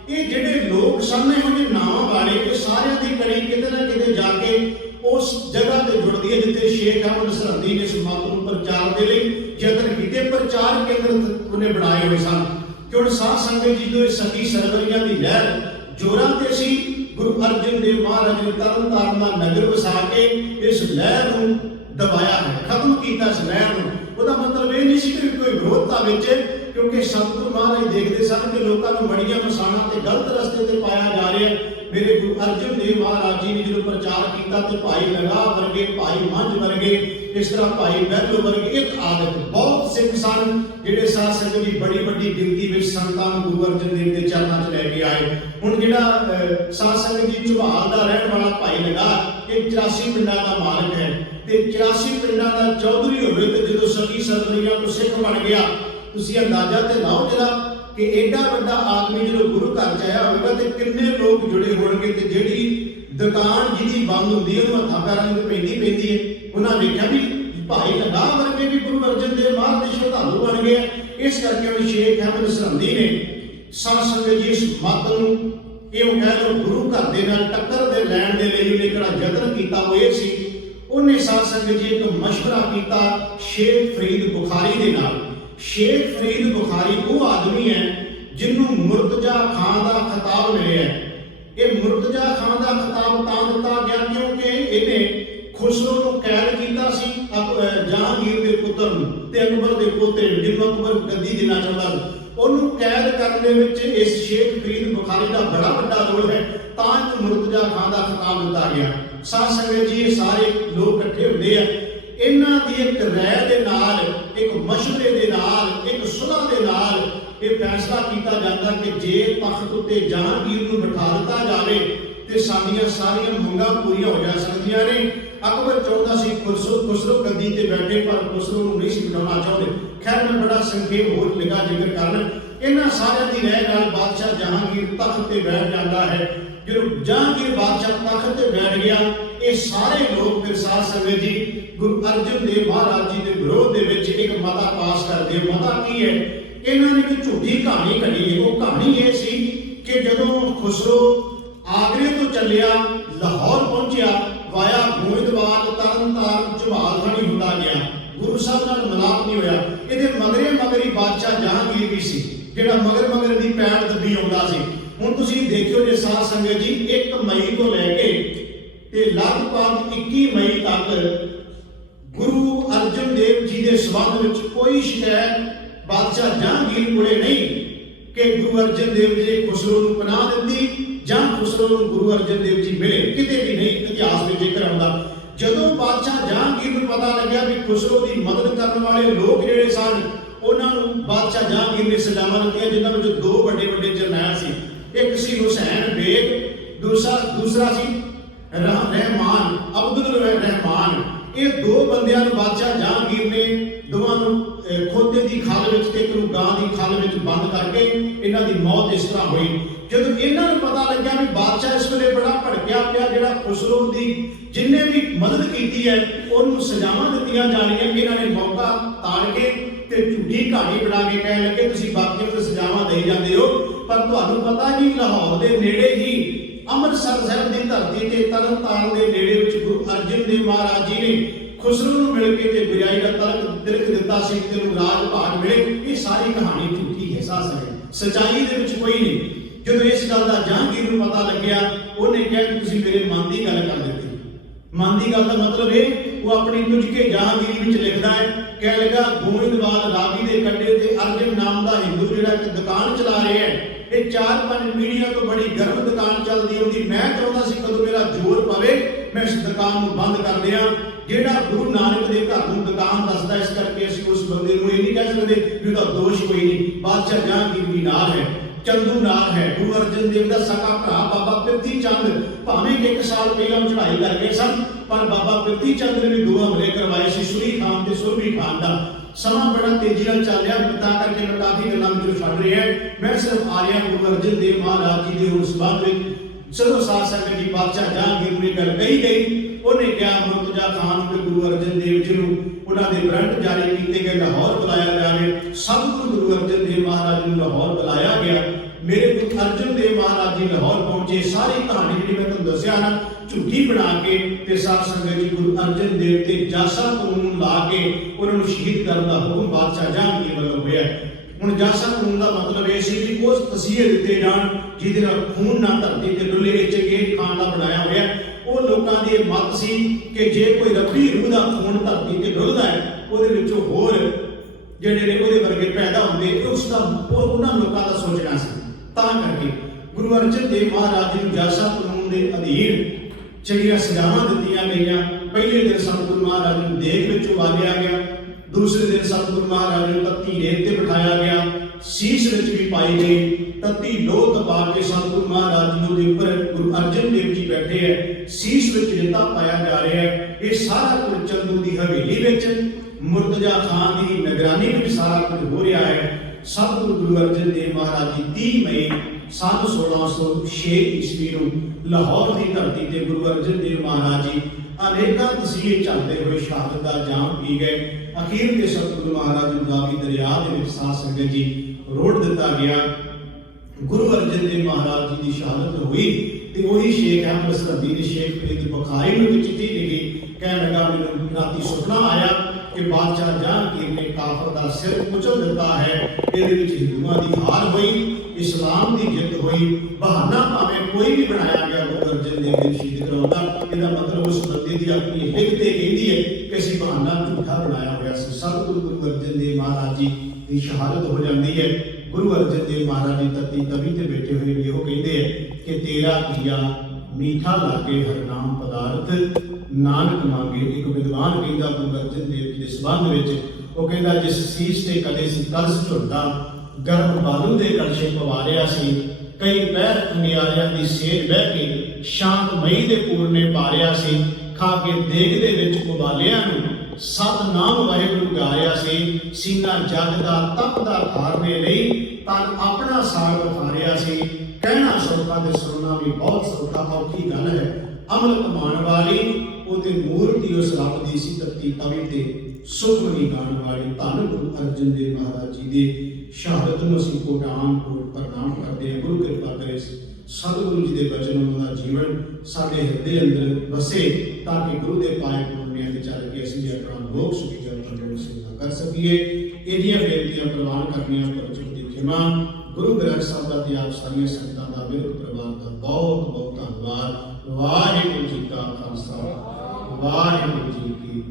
ਇਹ ਜਿਹੜੇ ਲੋਕ ਸਾਹਮਣੇ ਉਹਦੇ ਨਾਵਾਂ ਵਾਲੇ, ਇਹ ਸਾਰਿਆਂ ਦੀ ਕੜੀ ਕਿਤੇ ਨਾ ਕਿਤੇ ਜਾ ਕੇ ਉਸ ਜਗ੍ਹਾ ਤੇ ਜੁੜਦੀ ਹੈ ਜਿੱਥੇ ਸ਼ੇਖ ਅਹਿਮਦ ਸਰਹੰਦੀ ਨੇ ਇਸ ਮਤ ਨੂੰ ਪ੍ਰਚਾਰ ਦੇ ਲਈ ਯਤਨ ਕੀਤੇ। ਪ੍ਰਚਾਰ ਕੇਂਦਰ ਉਹਨੇ ਬਣਾਏ ਹੋਏ ਸਨ ਕਿ ਹੁਣ ਸਾਧ ਸੰਗਤ ਜੀ ਜੋ ਸਤੀ ਸਰਵਰੀਆਂ ਦੀ ਲਹਿਰ ਜੋਰਾਂ ਤੇ ਸੀ, ਗੁਰੂ ਅਰਜਨ ਦੇਵ ਮਹਾਰਾਜ ਨੇ ਤਰਨ ਤਾਰਨ ਦਾ ਨਗਰ ਵਸਾ ਕੇ ਇਸ ਲਹਿਰ ਨੂੰ ਦਬਾਇਆ ਹੈ, ਖਤਮ ਕੀਤਾ ਇਸ ਲਹਿਰ ਨੂੰ। ਉਹਦਾ ਮਤਲਬ ਇਹ ਨਹੀਂ ਸੀ ਕਿ ਕੋਈ ਵਿਰੋਧਤਾ ਵਿੱਚ, ਕਿਉਂਕਿ ਸਤਿਗੁਰੂ ਮਹਾਰਾਜ ਦੇਖਦੇ ਸਨ ਕਿ ਲੋਕਾਂ ਨੂੰ ਮੜੀਆਂ ਮਸਾਣਾ ਤੇ ਗਲਤ ਰਸਤੇ ਤੇ ਪਾਇਆ ਜਾ ਰਿਹਾ। ਮੇਰੇ ਗੁਰੂ ਅਰਜਨ ਦੇਵ ਮਹਾਰਾਜ ਜੀ ਨੇ ਜਦੋਂ ਪ੍ਰਚਾਰ ਕੀਤਾ ਤੇ ਭਾਈ ਲਗਾ ਵਰਗੇ, ਭਾਈ ਮੰਝ ਵਰਗੇ, ਇਸ ਤਰ੍ਹਾਂ ਭਾਈ ਬਹਿਲੋ ਵਰਗੇ ਇੱਕ ਆਦਿਕ ਬਹੁਤ ਸਿੱਖ ਸਨ ਜਿਹੜੇ ਸਾਧ ਸੰਗਤ ਦੀ ਬੜੀ ਵੱਡੀ ਗਿਣਤੀ ਵਿੱਚ ਸੰਤਾਂ ਨੂੰ ਗੁਰੂ ਅਰਜਨ ਦੇਵ ਦੇ ਚਰਨਾਂ 'ਚ ਲੈ ਕੇ ਆਏ। ਹੁਣ ਜਿਹੜਾ ਸਾਧ ਸੰਗਤ ਜੀ ਝੁਬਾਲ ਦਾ ਰਹਿਣ ਵਾਲਾ ਭਾਈ ਲਗਾ, ਇਹ 84 ਪਿੰਡਾਂ ਦਾ ਮਾਲਕ ਹੈ ਤੇ 84 ਪਿੰਡਾਂ ਦਾ ਚੌਧਰੀ ਹੋਵੇ ਤੇ ਜਦੋਂ ਸਤੀ ਸਰਵਰੀਆਂ ਤੋਂ ਸਿੱਖ ਬਣ ਗਿਆ, ਤੁਸੀਂ ਅੰਦਾਜ਼ਾ ਤੇ ਲਾਓ ਜਿਹੜਾ ਕਿ ਐਡਾ ਵੱਡਾ ਆਦਮੀ ਜਦੋਂ ਗੁਰੂ ਘਰ 'ਚ ਆਇਆ ਹੋਵੇਗਾ ਤੇ ਕਿੰਨੇ ਲੋਕ ਜੁੜੇ ਹੋਣਗੇ ਤੇ ਜਿਹੜੀ ਦੁਕਾਨ ਜਿਹਦੀ ਬੰਦ ਹੁੰਦੀ ਹੈ ਉਹਨੂੰ ਹੱਥਾਂ ਪੈਰਾਂ ਨੂੰ ਪੈਂਦੀ ਹੈ। ਉਹਨਾਂ ਵੇਖਿਆ ਵੀ ਭਾਈ ਲਗਾ ਵਰਗੇ ਵੀ ਗੁਰੂ ਅਰਜਨ ਦੇਵ ਮਹਾਰਾਜ ਦੇ ਸ਼ਰਧਾਲੂ ਬਣ ਗਏ। ਇਸ ਕਰਕੇ ਉਹ ਸ਼ੇਖ ਅਹਿਮਦ ਸਰਹੰਦੀ ਨੇ ਸਾਧ ਸੰਗਤ ਜੀ ਇਸ ਮਤ ਨੂੰ ਇਹ ਕਹਿ ਲਓ ਗੁਰੂ ਘਰ ਦੇ ਨਾਲ ਟੱਕਰ ਦੇ ਲੈਣ ਦੇ ਲਈ ਉਹਨੇ ਜਿਹੜਾ ਯਤਨ ਕੀਤਾ ਉਹ ਇਹ ਸੀ, ਉਹਨੇ ਸਾਧ ਸੰਗਤ ਜੀ ਇੱਕ ਮਸ਼ਵਰਾ ਕੀਤਾ ਸ਼ੇਖ ਫਰੀਦ ਬੁਖਾਰੀ ਦੇ ਨਾਲ। ਸ਼ੇਖ ਫਰੀਦ ਬੁਖਾਰੀ ਉਹ ਆਦਮੀ ਹੈ ਜਿਹਨੂੰ ਮੁਰਤਜ਼ਾ ਖਾਨ ਦਾ ਖਿਤਾਬ ਮਿਲਿਆ ਹੈ। ਇਹ ਮੁਰਤਜ਼ਾ ਖਾਨ ਦਾ ਖਿਤਾਬ ਤਾਂ ਦਿੱਤਾ ਗਿਆ ਕਿਉਂਕਿ ਇਹਨੇ ਖੁਸਰੋ ਨੂੰ ਕੈਦ ਕੀਤਾ ਸੀ ਜਹਾਂਗੀਰ ਦੇ ਪੁੱਤਰ ਨੂੰ ਤੇ ਅਕਬਰ ਦੇ ਪੋਤੇ ਜਿਹਨੂੰ ਅਕਬਰ ਗੱਦੀ ਦੇਣਾ ਚਾਹੁੰਦਾ ਸੀ। ਉਹਨੂੰ ਕੈਦ ਕਰਨ ਦੇ ਵਿੱਚ ਇਸ ਸ਼ੇਖ ਫਰੀਦ ਬੁਖਾਰੀ ਦਾ ਬੜਾ ਵੱਡਾ ਰੋਲ ਹੈ, ਤਾਂ ਇਹਨੂੰ ਮੁਰਤਜ਼ਾ ਖਾਨ ਦਾ ਖਿਤਾਬ ਦਿੱਤਾ ਗਿਆ। ਸਾਧ ਸੰਗਤ ਜੀ ਇਹ ਸਾਰੇ ਲੋਕ ਇਕੱਠੇ ਹੁੰਦੇ ਆ, ਇਹਨਾਂ ਦੀ ਇੱਕ ਰਾਏ ਦੇ ਨਾਲ, ਇੱਕ ਮਸ਼ਵਰੇ ਦੇ ਨਾਲ, ਇੱਕ ਸੁਲ੍ਹਾ ਦੇ ਨਾਲ ਇਹ ਫੈਸਲਾ ਕੀਤਾ ਜਾਂਦਾ ਕਿ ਜੇ ਤਖਤ ਉੱਤੇ ਜਹਾਂਗੀਰ ਨੂੰ ਬਿਠਾ ਦਿੱਤਾ ਜਾਵੇ ਤੇ ਸਾਡੀਆਂ ਸਾਰੀਆਂ ਮੰਗਾਂ ਪੂਰੀਆਂ ਹੋ ਜਾ ਸਕਦੀਆਂ ਨੇ। ਅਕਬਰ ਚਾਹੁੰਦਾ ਸੀ ਖੁਸਰੋ ਗੱਦੀ ਤੇ ਬੈਠੇ, ਪਰ ਖੁਸਰੋ ਨੂੰ ਨਹੀਂ ਸੀ ਬਿਠਾਉਣਾ ਚਾਹੁੰਦੇ। ਖੈਰ ਮੈਂ ਬੜਾ ਸੰਖੇਪ ਹੋਰ ਲਿਖਾ ਜ਼ਿਕਰ ਕਰਨ। ਇਹਨਾਂ ਸਾਰਿਆਂ ਦੀ ਰਾਏ ਨਾਲ ਬਾਦਸ਼ਾਹ ਜਹਾਂਗੀਰ ਤਖਤ ਤੇ ਬੈਠ ਜਾਂਦਾ ਹੈ। ਜਦੋਂ ਜਹਾਂਗੀਰ ਬਾਦਸ਼ਾਹ ਤਖਤ ਤੇ ਬੈਠ ਗਿਆ, ਇਹ ਸਾਰੇ ਲੋਕ ਫਿਰ ਸਾਧ ਸੰਗਤ ਜੀ ਗੁਰੂ ਅਰਜਨ ਦੇਵ ਮਹਾਰਾਜ ਜੀ ਦੇ ਵਿਰੋਧ ਦੇ ਵਿੱਚ ਇੱਕ ਮਤਾ ਪਾਸ ਕਰਦੇ। ਮਤਾ ਕੀ ਹੈ? ਇਹਨਾਂ ਨੇ ਇੱਕ ਝੂਠੀ ਕਹਾਣੀ ਘੜੀ ਹੈ। ਉਹ ਕਹਾਣੀ ਇਹ ਸੀ ਕਿ ਜਦੋਂ ਖੁਸਰੋ ਆਗਰੇ ਤੋਂ ਚੱਲਿਆ, ਲਾਹੌਰ ਪਹੁੰਚਿਆ, ਵਾਇਆ ਗੋਇੰਦਵਾਲ, ਤਰਨ ਤਾਰਨ, ਝੁਬਾਲ ਥਾਣੀ ਹੁੰਦਾ ਗਿਆ, ਗੁਰੂ ਸਾਹਿਬ ਨਾਲ ਮਿਲਾਪ ਨਹੀਂ ਹੋਇਆ। ਇਹਦੇ ਮਗਰੀ ਬਾਦਸ਼ਾਹ ਜਹਾਂਗੀਰ ਵੀ ਸੀ ਜਿਹੜਾ ਮਗਰ ਦੀ ਪੈੜ ਦੱਬੀ ਆਉਂਦਾ ਸੀ। ਹੁਣ ਤੁਸੀਂ ਦੇਖਿਓ ਜੇ ਸਾਧ ਸੰਗਤ ਜੀ 1 ਮਈ ਤੋਂ ਲੈ ਕੇ ਤੇ ਲਗਭਗ 21 ਮਈ ਤੱਕ ਗੁਰੂ ਅਰਜਨ ਦੇਵ ਜੀ ਦੇ ਸੰਬੰਧ ਵਿੱਚ ਕੋਈ ਸ਼ਿਕਾਇਤ ਬਾਦਸ਼ਾਹ ਜਹਾਂਗੀਰ ਕੋਲੇ ਨਹੀਂ ਕਿ ਗੁਰੂ ਅਰਜਨ ਦੇਵ ਜੀ ਨੇ ਖੁਸਰੋ ਨੂੰ ਪਨਾਹ ਦਿੱਤੀ ਜਾਂ ਖੁਸਰੋ ਨੂੰ ਗੁਰੂ ਅਰਜਨ ਦੇਵ ਜੀ ਮਿਲੇ, ਕਿਤੇ ਵੀ ਨਹੀਂ ਇਤਿਹਾਸ ਵਿੱਚ ਜ਼ਿਕਰ ਆਉਂਦਾ। ਜਦੋਂ ਬਾਦਸ਼ਾਹ ਜਹਾਂਗੀਰ ਨੂੰ ਪਤਾ ਲੱਗਿਆ ਵੀ ਖੁਸਰੋ ਦੀ ਮਦਦ ਕਰਨ ਵਾਲੇ ਲੋਕ ਜਿਹੜੇ ਸਨ, ਉਹਨਾਂ ਨੂੰ ਬਾਦਸ਼ਾਹ ਜਹਾਂਗੀਰ ਨੇ ਸਜ਼ਾਵਾਂ ਦਿੱਤੀਆਂ, ਜਿਨ੍ਹਾਂ ਵਿੱਚੋਂ ਦੋ ਵੱਡੇ ਵੱਡੇ ਜਰਨੈਲ ਸੀ। ਇੱਕ ਸੀ ਹੁਸੈਨ ਬੇਗ, ਦੂਸਰਾ ਸੀ ਰਹਿਮਾਨ, ਅਬਦੁਲ ਰਹਿਮਾਨ। ਇਹ ਦੋ ਬੰਦਿਆਂ ਨੂੰ ਬਾਦਸ਼ਾਹ ਜਹਾਂਗੀਰ ਨੇ ਦੋਵਾਂ ਨੂੰ ਖੋਤੇ ਦੀ ਖੱਲ ਵਿੱਚ ਤੇ ਇੱਕ ਨੂੰ ਗਾਂ ਦੀ ਖੱਲ ਵਿੱਚ ਬੰਦ ਕਰਕੇ ਇਹਨਾਂ ਦੀ ਮੌਤ ਇਸ ਤਰ੍ਹਾਂ ਹੋਈ। ਜਦੋਂ ਇਹਨਾਂ ਨੂੰ ਪਤਾ ਲੱਗਿਆ ਵੀ ਬਾਦਸ਼ਾਹ ਇਸ ਵੇਲੇ ਬੜਾ ਭੜਕਿਆ ਪਿਆ, ਜਿਹੜਾ ਖੁਸਰੋ ਦੀ ਜਿੰਨੇ ਵੀ ਮਦਦ ਕੀਤੀ ਹੈ ਉਹਨੂੰ ਸਜ਼ਾਵਾਂ ਦਿੱਤੀਆਂ ਜਾਣੀਆਂ, ਇਹਨਾਂ ਨੇ ਮੌਕਾ ਤਾੜ ਕੇ ਤੇ ਝੂਠੀ ਕਹਾਣੀ ਬਣਾ ਕੇ ਕਹਿਣ ਲੱਗੇ ਤੁਸੀਂ ਬਾਕੀਆਂ ਨੂੰ ਸਜ਼ਾਵਾਂ ਦੇਈ ਜਾਂਦੇ ਹੋ, ਪਰ ਤੁਹਾਨੂੰ ਪਤਾ ਜੀ ਲਾਹੌਰ ਦੇ ਨੇੜੇ ਹੀ ਅੰਮ੍ਰਿਤਸਰ ਸਾਹਿਬ ਦੀ ਧਰਤੀ ਤੇ ਤਰਨਤਾਰਨ ਦੇ ਨੇੜੇ ਵਿੱਚ ਗੁਰੂ ਅਰਜਨ ਦੇਵ ਮਹਾਰਾਜ ਜੀ ਨੇ ਖੁਸਰੋ ਨੂੰ ਮਿਲ ਕੇ ਤੇ ਗੁਰਿਆਈ ਦਾ ਤਿਲਕ ਦਿੱਤਾ ਸੀ, ਤੈਨੂੰ ਰਾਜ ਭਾਗ ਮਿਲੇ। ਇਹ ਸਾਰੀ ਕਹਾਣੀ ਝੂਠੀ ਹੈ, ਸੱਚਾਈ ਦੇ ਵਿੱਚ ਕੋਈ ਨਹੀਂ। ਜਦੋਂ ਇਸ ਗੱਲ ਦਾ ਜਹਾਂਗੀਰ ਨੂੰ ਪਤਾ ਲੱਗਿਆ, ਉਹਨੇ ਕਿਹਾ ਕਿ ਤੁਸੀਂ ਮੇਰੇ ਮਨ ਦੀ ਗੱਲ ਕਰ ਦਿੱਤੀ। ਮਨ ਦੀ ਗੱਲ ਦਾ ਮਤਲਬ ਇਹ, ਉਹ ਆਪਣੀ ਤੁਝ ਕੇ ਜਹਾਂਗੀਰੀ ਵਿੱਚ ਲਿਖਦਾ ਹੈ, ਕਹਿ ਲਗਾ ਗੋਇੰਦਵਾਲ ਰਾਵੀ ਦੇ ਕੰਢੇ ਤੇ ਅਰਜਨ ਨਾਮ ਦਾ ਹਿੰਦੂ ਜਿਹੜਾ ਇੱਕ ਦੁਕਾਨ ਚਲਾ ਰਿਹਾ ਹੈ, ਇਹ 4-5 ਪੀੜ੍ਹੀਆਂ ਤੋਂ ਬੜੀ ਗਰਮ ਦੁਕਾਨ ਚੱਲਦੀ ਹੁੰਦੀ। ਮੈਂ ਚਾਹੁੰਦਾ ਸੀ ਕਦੋਂ ਮੇਰਾ ਜ਼ੋਰ ਪਵੇ ਮੈਂ ਇਸ ਦੁਕਾਨ ਨੂੰ ਬੰਦ ਕਰ ਦਿਆਂ। ਜਿਹੜਾ ਗੁਰੂ ਨਾਨਕ ਦੇ ਘਰ ਨੂੰ ਦੁਕਾਨ ਦੱਸਦਾ, ਇਸ ਕਰਕੇ ਅਸੀਂ ਉਸ ਬੰਦੇ ਨੂੰ ਇਹ ਨਹੀਂ ਕਹਿ ਸਕਦੇ ਵੀ ਉਹਦਾ ਦੋਸ਼ ਕੋਈ ਨਹੀਂ। ਬਾਦਸ਼ਾਹ ਜਹਾਂਗੀਰ ਵੀ ਨਾਲ ਹੈ, ਚੰਦੂ ਨਾਲ ਹੈ, ਗੁਰੂ ਅਰਜਨ ਦੇਵ ਦਾ ਸਕਾ ਭਰਾ ਬਾਬਾ ਪ੍ਰਿਥੀ ਚੰਦ ਭਾਵੇਂ ਕਿ 1 ਸਾਲ ਪਹਿਲਾਂ ਚੜ੍ਹਾਈ ਕਰ ਗਏ ਸਨ, ਪਰ ਬਾਬਾ ਪ੍ਰਿਥੀ ਚੰਦ ਨੇ ਵੀ 2 ਹਮਲੇ ਕਰਵਾਏ ਸੀ, ਸੁਰੀ ਖਾਨ ਤੇ ਸੁਰਮੀ ਖਾਨ ਦਾ। ਸਮਾਂ ਬੜਾ ਤੇਜ਼ੀ ਨਾਲ ਚੱਲ ਰਿਹਾ, ਤਾਂ ਕਰਕੇ ਮੈਂ ਕਾਫੀ ਗੱਲਾਂ ਵਿੱਚੋਂ ਛੱਡ ਰਿਹਾ। ਮੈਂ ਸਿਰਫ ਆ ਰਿਹਾ ਗੁਰੂ ਅਰਜਨ ਦੇਵ ਮਹਾਰਾਜ ਜੀ ਦੇ ਉਸ ਸੰਬੰਧ ਵਿੱਚ। ਜਦੋਂ ਸਾਧ ਸੰਗਤ ਜੀ ਬਾਦਸ਼ਾਹ ਜਹਾਂਗੀਰ ਨੂੰ ਇਹ ਗੱਲ ਕਹੀ ਗਈ, ਉਹਨੇ ਕਿਹਾ ਮੁਰਤਜ਼ਾ ਖਾਨ ਨੂੰ ਤੇ ਗੁਰੂ ਅਰਜਨ ਦੇਵ ਜੀ ਨੂੰ ਉਹਨਾਂ ਦੇ ਵਾਰੰਟ ਜਾਰੀ ਕੀਤੇ ਗਏ, ਲਾਹੌਰ ਬੁਲਾਇਆ ਜਾਵੇ। ਸਤਿਗੁਰੂ ਗੁਰੂ ਅਰਜਨ ਦੇਵ ਮਹਾਰਾਜ ਨੂੰ ਲਾਹੌਰ ਬੁਲਾਇਆ ਗਿਆ। ਮੇਰੇ ਗੁਰੂ ਅਰਜਨ ਦੇਵ ਮਹਾਰਾਜ ਜੀ ਲਾਹੌਰ ਪਹੁੰਚੇ। ਸਾਰੀ ਕਹਾਣੀ ਜਿਹੜੀ ਮੈਂ ਤੁਹਾਨੂੰ ਦੱਸਿਆ ਨਾ ਝੂਠੀ ਬਣਾ ਕੇ ਤੇ ਸਾਧ ਸੰਗਤ ਜੀ ਗੁਰੂ ਅਰਜਨ ਦੇਵ ਤੇ ਜਾਸਾ ਕਾਨੂੰਨ ਲਾ ਕੇ ਉਹਨਾਂ ਨੂੰ ਸ਼ਹੀਦ ਕਰਨ ਦਾ ਹੁਕਮ ਬਾਦਸ਼ਾਹ ਜਹਾਂਗੀਰ ਵੱਲੋਂ ਹੋਇਆ। ਹੁਣ ਜਾਸਾ ਕਾਨੂੰਨ ਦਾ ਮਤਲਬ ਇਹ ਸੀ ਕਿ ਉਸ ਤਸੀਹੇ ਦਿੱਤੇ ਜਾਣ ਜਿਹਦੇ ਨਾਲ ਖੂਨ ਨਾ ਧਰਤੀ ਤੇ ਡੁੱਲੇ, ਇਹ ਚੰਗੇਜ਼ ਖਾਨ ਦਾ ਬਣਾਇਆ ਹੋਇਆ। ਉਹ ਲੋਕਾਂ ਦੀ ਇਹ ਮੱਤ ਸੀ ਕਿ ਜੇ ਕੋਈ ਰੱਬੀ ਰੂਹ ਦਾ ਖੂਨ ਧਰਤੀ ਤੇ ਡੁੱਲਦਾ ਹੈ, ਉਹਦੇ ਵਿੱਚੋਂ ਹੋਰ ਜਿਹੜੇ ਨੇ ਉਹਦੇ ਵਰਗੇ ਪੈਦਾ ਹੁੰਦੇ, ਉਸ ਦਾ ਉਹਨਾਂ ਲੋਕਾਂ ਦਾ ਸੋਚਣਾ ਸੀ। ਤਾਂ ਕਰਕੇ ਗੁਰੂ ਅਰਜਨ ਦੇਵ ਮਹਾਰਾਜ ਜੀ ਨੂੰ ਜਾਸਾ ਕਾਨੂੰਨ ਦੇ ਅਧੀਨ ਚੰਗੀਆਂ ਸਜ਼ਾਵਾਂ ਦਿੱਤੀਆਂ ਗਈਆਂ। ਪਹਿਲੇ ਦਿਨ ਸਤਿਗੁਰੂ ਮਹਾਰਾਜ ਨੂੰ ਦੇਗ ਵਿੱਚ ਉਬਾਲਿਆ ਗਿਆ, ਦੂਸਰੇ ਦਿਨ ਸਤਿਗੁਰੂ ਮਹਾਰਾਜ ਨੂੰ ਤੱਤੀ ਰੇਤ ਤੇ ਬਿਠਾਇਆ ਗਿਆ, ਸੀਸ ਵਿੱਚ ਵੀ ਪਾਈ ਗਈ। ਤੱਤੀ ਲੋਹ ਦਬਾ ਕੇ ਸਤਿਗੁਰੂ ਮਹਾਰਾਜ ਜੀ ਦੇ ਉੱਪਰ ਗੁਰੂ ਅਰਜਨ ਦੇਵ ਜੀ ਬੈਠੇ ਹੈ, ਸੀਸ ਵਿੱਚ ਰੇਤਾ ਪਾਇਆ ਜਾ ਰਿਹਾ ਹੈ। ਇਹ ਸਾਰਾ ਕੁਝ ਚੰਦੂ ਦੀ ਹਵੇਲੀ ਵਿੱਚ ਮੁਰਤਜ਼ਾ ਖਾਨ ਦੀ ਨਿਗਰਾਨੀ ਵਿੱਚ ਸਾਰਾ ਕੁਝ ਹੋ ਰਿਹਾ ਹੈ। ਸਤਿਗੁਰੂ ਗੁਰੂ ਅਰਜਨ ਦੇਵ ਮਹਾਰਾਜ ਜੀ 30 ਮਈ ਸੰਨ 1606 ਈਸਵੀ ਨੂੰ ਲਾਹੌਰ ਦੀ ਧਰਤੀ ਤੇ ਗੁਰੂ ਅਰਜਨ ਦੇਵ ਮਹਾਰਾਜ ਜੀ ਅਨੇਕਾਂ ਤਸੀਹੇ ਝੱਲਦੇ ਹੋਏ ਸ਼ਹਾਦਤ ਦਾ ਜਾਮ ਪੀ ਗਏ। ਅਖੀਰ ਤੇ ਸਤਿਗੁਰੂ ਮਹਾਰਾਜ ਨੂੰ ਰਾਵੀ ਦਰਿਆ ਦੇ ਵਿੱਚ ਸਾਧ ਸੰਗਤ ਜੀ ਰੋੜ ਦਿੱਤਾ ਗਿਆ। ਗੁਰੂ ਅਰਜਨ ਦੇਵ ਮਹਾਰਾਜ ਜੀ ਦੀ ਸ਼ਹਾਦਤ ਹੋਈ ਤੇ ਉਹੀ ਸ਼ੇਖ ਅਹਿਮਦ ਸਰਹੱਦੀ ਨੇ ਸ਼ੇਖ ਫਰੀਦ ਬੁਖਾਰੀ ਨੂੰ ਇੱਕ ਚਿੱਠੀ ਲਿਖੀ, ਕਹਿਣ ਲੱਗਾ ਮੈਨੂੰ ਰਾਤੀ ਸੁਪਨਾ ਆਇਆ ਕਿ ਬਾਦਸ਼ਾਹ ਜਹਾਂਗੀਰ ਨੇ ਕਾਫਰ ਦਾ ਸਿਰ ਕੁਚਲ ਦਿੱਤਾ ਹੈ। ਇਹਦੇ ਵਿੱਚ ਹਿੰਦੂਆਂ ਦੀ ਹਾਰ ਹੋਈ, ਇਸਲਾਮ ਦੀ ਜਿੱਤ ਹੋਈ। ਬਹਾਨਾ ਭਾਵੇਂ ਕੋਈ ਵੀ ਬਣਾਇਆ ਗਿਆ ਗੁਰੂ ਅਰਜਨ ਦੇਵ ਜੀ ਸ਼ਹੀਦ ਕਰਾਉਣ ਦਾ, ਇਹਦਾ ਮਤਲਬ ਉਸ ਬੰਦੇ ਦੀ ਆਪਣੀ ਲਿਖਤ ਤੇ ਕਹਿੰਦੀ ਹੈ ਕਿ ਅਸੀਂ ਬਹਾਨਾ ਝੂਠਾ ਬਣਾਇਆ ਹੋਇਆ ਸੀ। ਸਤਿਗੁਰੂ ਗੁਰੂ ਅਰਜਨ ਦੇਵ ਮਹਾਰਾਜ ਜੀ ਦੀ ਸ਼ਹਾਦਤ ਹੋ ਜਾਂਦੀ ਹੈ। ਗੁਰੂ ਅਰਜਨ ਦੇਵ ਮਹਾਰਾਜ ਜੀ ਤਤੀ ਤਵੀ ਤੇ ਬੈਠੇ ਹੋਏ ਵੀ ਉਹ ਕਹਿੰਦੇ ਹੈ ਕਿ ਤੇਰਾ ਕੀਆ ਮੀਠਾ ਲਾਗੇ ਹਰ ਨਾਮ ਪਦਾਰਥ ਨਾਨਕ ਮੰਗੇ। ਇੱਕ ਵਿਦਵਾਨ ਕਹਿੰਦਾ ਗੁਰੂ ਅਰਜਨ ਦੇਵ ਜੀ ਦੇ ਸੰਬੰਧ ਵਿੱਚ, ਉਹ ਕਹਿੰਦਾ ਜਿਸ ਸੀਸ ਤੇ ਕਦੇ ਸੀ ਤਰਸ ਝੁੱਟਦਾ, ਗਰਮ ਬਾਲੂ ਦੇ ਕੜਛੇ ਪਵਾਰਿਆ ਸੀ, ਕਈ ਪਹਿਰ ਅੰਗਿਆਰਿਆਂ ਦੀ ਸੇਧ ਬਹਿ ਕੇ ਸ਼ਾਂਤਮਈ ਦੇ ਪੂਰਨੇ ਪਾਰਿਆ ਸੀ, ਖਾ ਕੇ ਦੇਗ ਦੇ ਵਿੱਚ ਉਬਾਲਿਆਂ ਨੂੰ ਸਤਨਾਮ ਵਾਹਿਗੁਰੂ ਗਾਇਆ ਸੀ, ਸੀਨਾ ਜਗ ਦਾ ਤਪਦਾ ਖਾਰਨੇ ਲਈ ਤਨ ਆਪਣਾ ਸਾਗ ਵਿਖਾਰਿਆ ਸੀ। ਕਹਿਣਾ ਸੌਖਾ ਤੇ ਸੁਣਨਾ ਵੀ ਬਹੁਤ ਸੌਖਾ, ਔਖੀ ਗੱਲ ਹੈ। ਅਮਲ ਕਮਾਉਣ ਵਾਲੀ ਉਹਦੇ ਮੂਰਤੀ ਉਸ ਰੱਬ ਦੀ ਸੀ ਤੱਤੀ ਤਵੀ ਤੇ ਸੁਖਮਨੀ ਗਾਣ ਵਾਲੀ। ਧੰਨ ਗੁਰੂ ਅਰਜਨ ਦੇਵ ਮਹਾਰਾਜ ਜੀ ਦੇ ਸ਼ਹਾਦਤ ਨੂੰ ਅਸੀਂ ਕੋਟਾਨ ਕੋਟ ਪ੍ਰਣਾਮ ਕਰਦੇ ਹਾਂ। ਗੁਰੂ ਕਿਰਪਾ ਕਰੇ ਸਤਿਗੁਰੂ ਜੀ ਦੇ ਬਚਨ ਉਹਨਾਂ ਦਾ ਜੀਵਨ ਸਾਡੇ ਹਿਰਦੇ ਅੰਦਰ ਵਸੇ, ਤਾਂ ਕਿ ਗੁਰੂ ਦੇ ਪਾਏ ਪੁਰਨਿਆਂ ਤੇ ਚੱਲ ਕੇ ਅਸੀਂ ਆਪਣਾ ਲੋਕ ਸੁਖੀ ਜੀਵਨ ਸੇਵਾ ਕਰ ਸਕੀਏ। ਇਹਦੀਆਂ ਬੇਨਤੀਆਂ ਪ੍ਰਵਾਨ ਕਰਨੀਆਂ ਪਰਚੋਂ ਦੀ ਖਿਮਾ। ਗੁਰੂ ਗ੍ਰੰਥ ਸਾਹਿਬ ਦਾ ਤੇ ਆਪ ਸਾਰੀਆਂ ਸੰਗਤਾਂ ਦਾ ਬਿਰਧ ਪਰਿਵਾਰ ਦਾ ਬਹੁਤ ਬਹੁਤ ਧੰਨਵਾਦ। ਵਾਹਿਗੁਰੂ ਜੀ ਕਾ ਖਾਲਸਾ, ਵਾਹਿਗੁਰੂ ਜੀ ਕੀ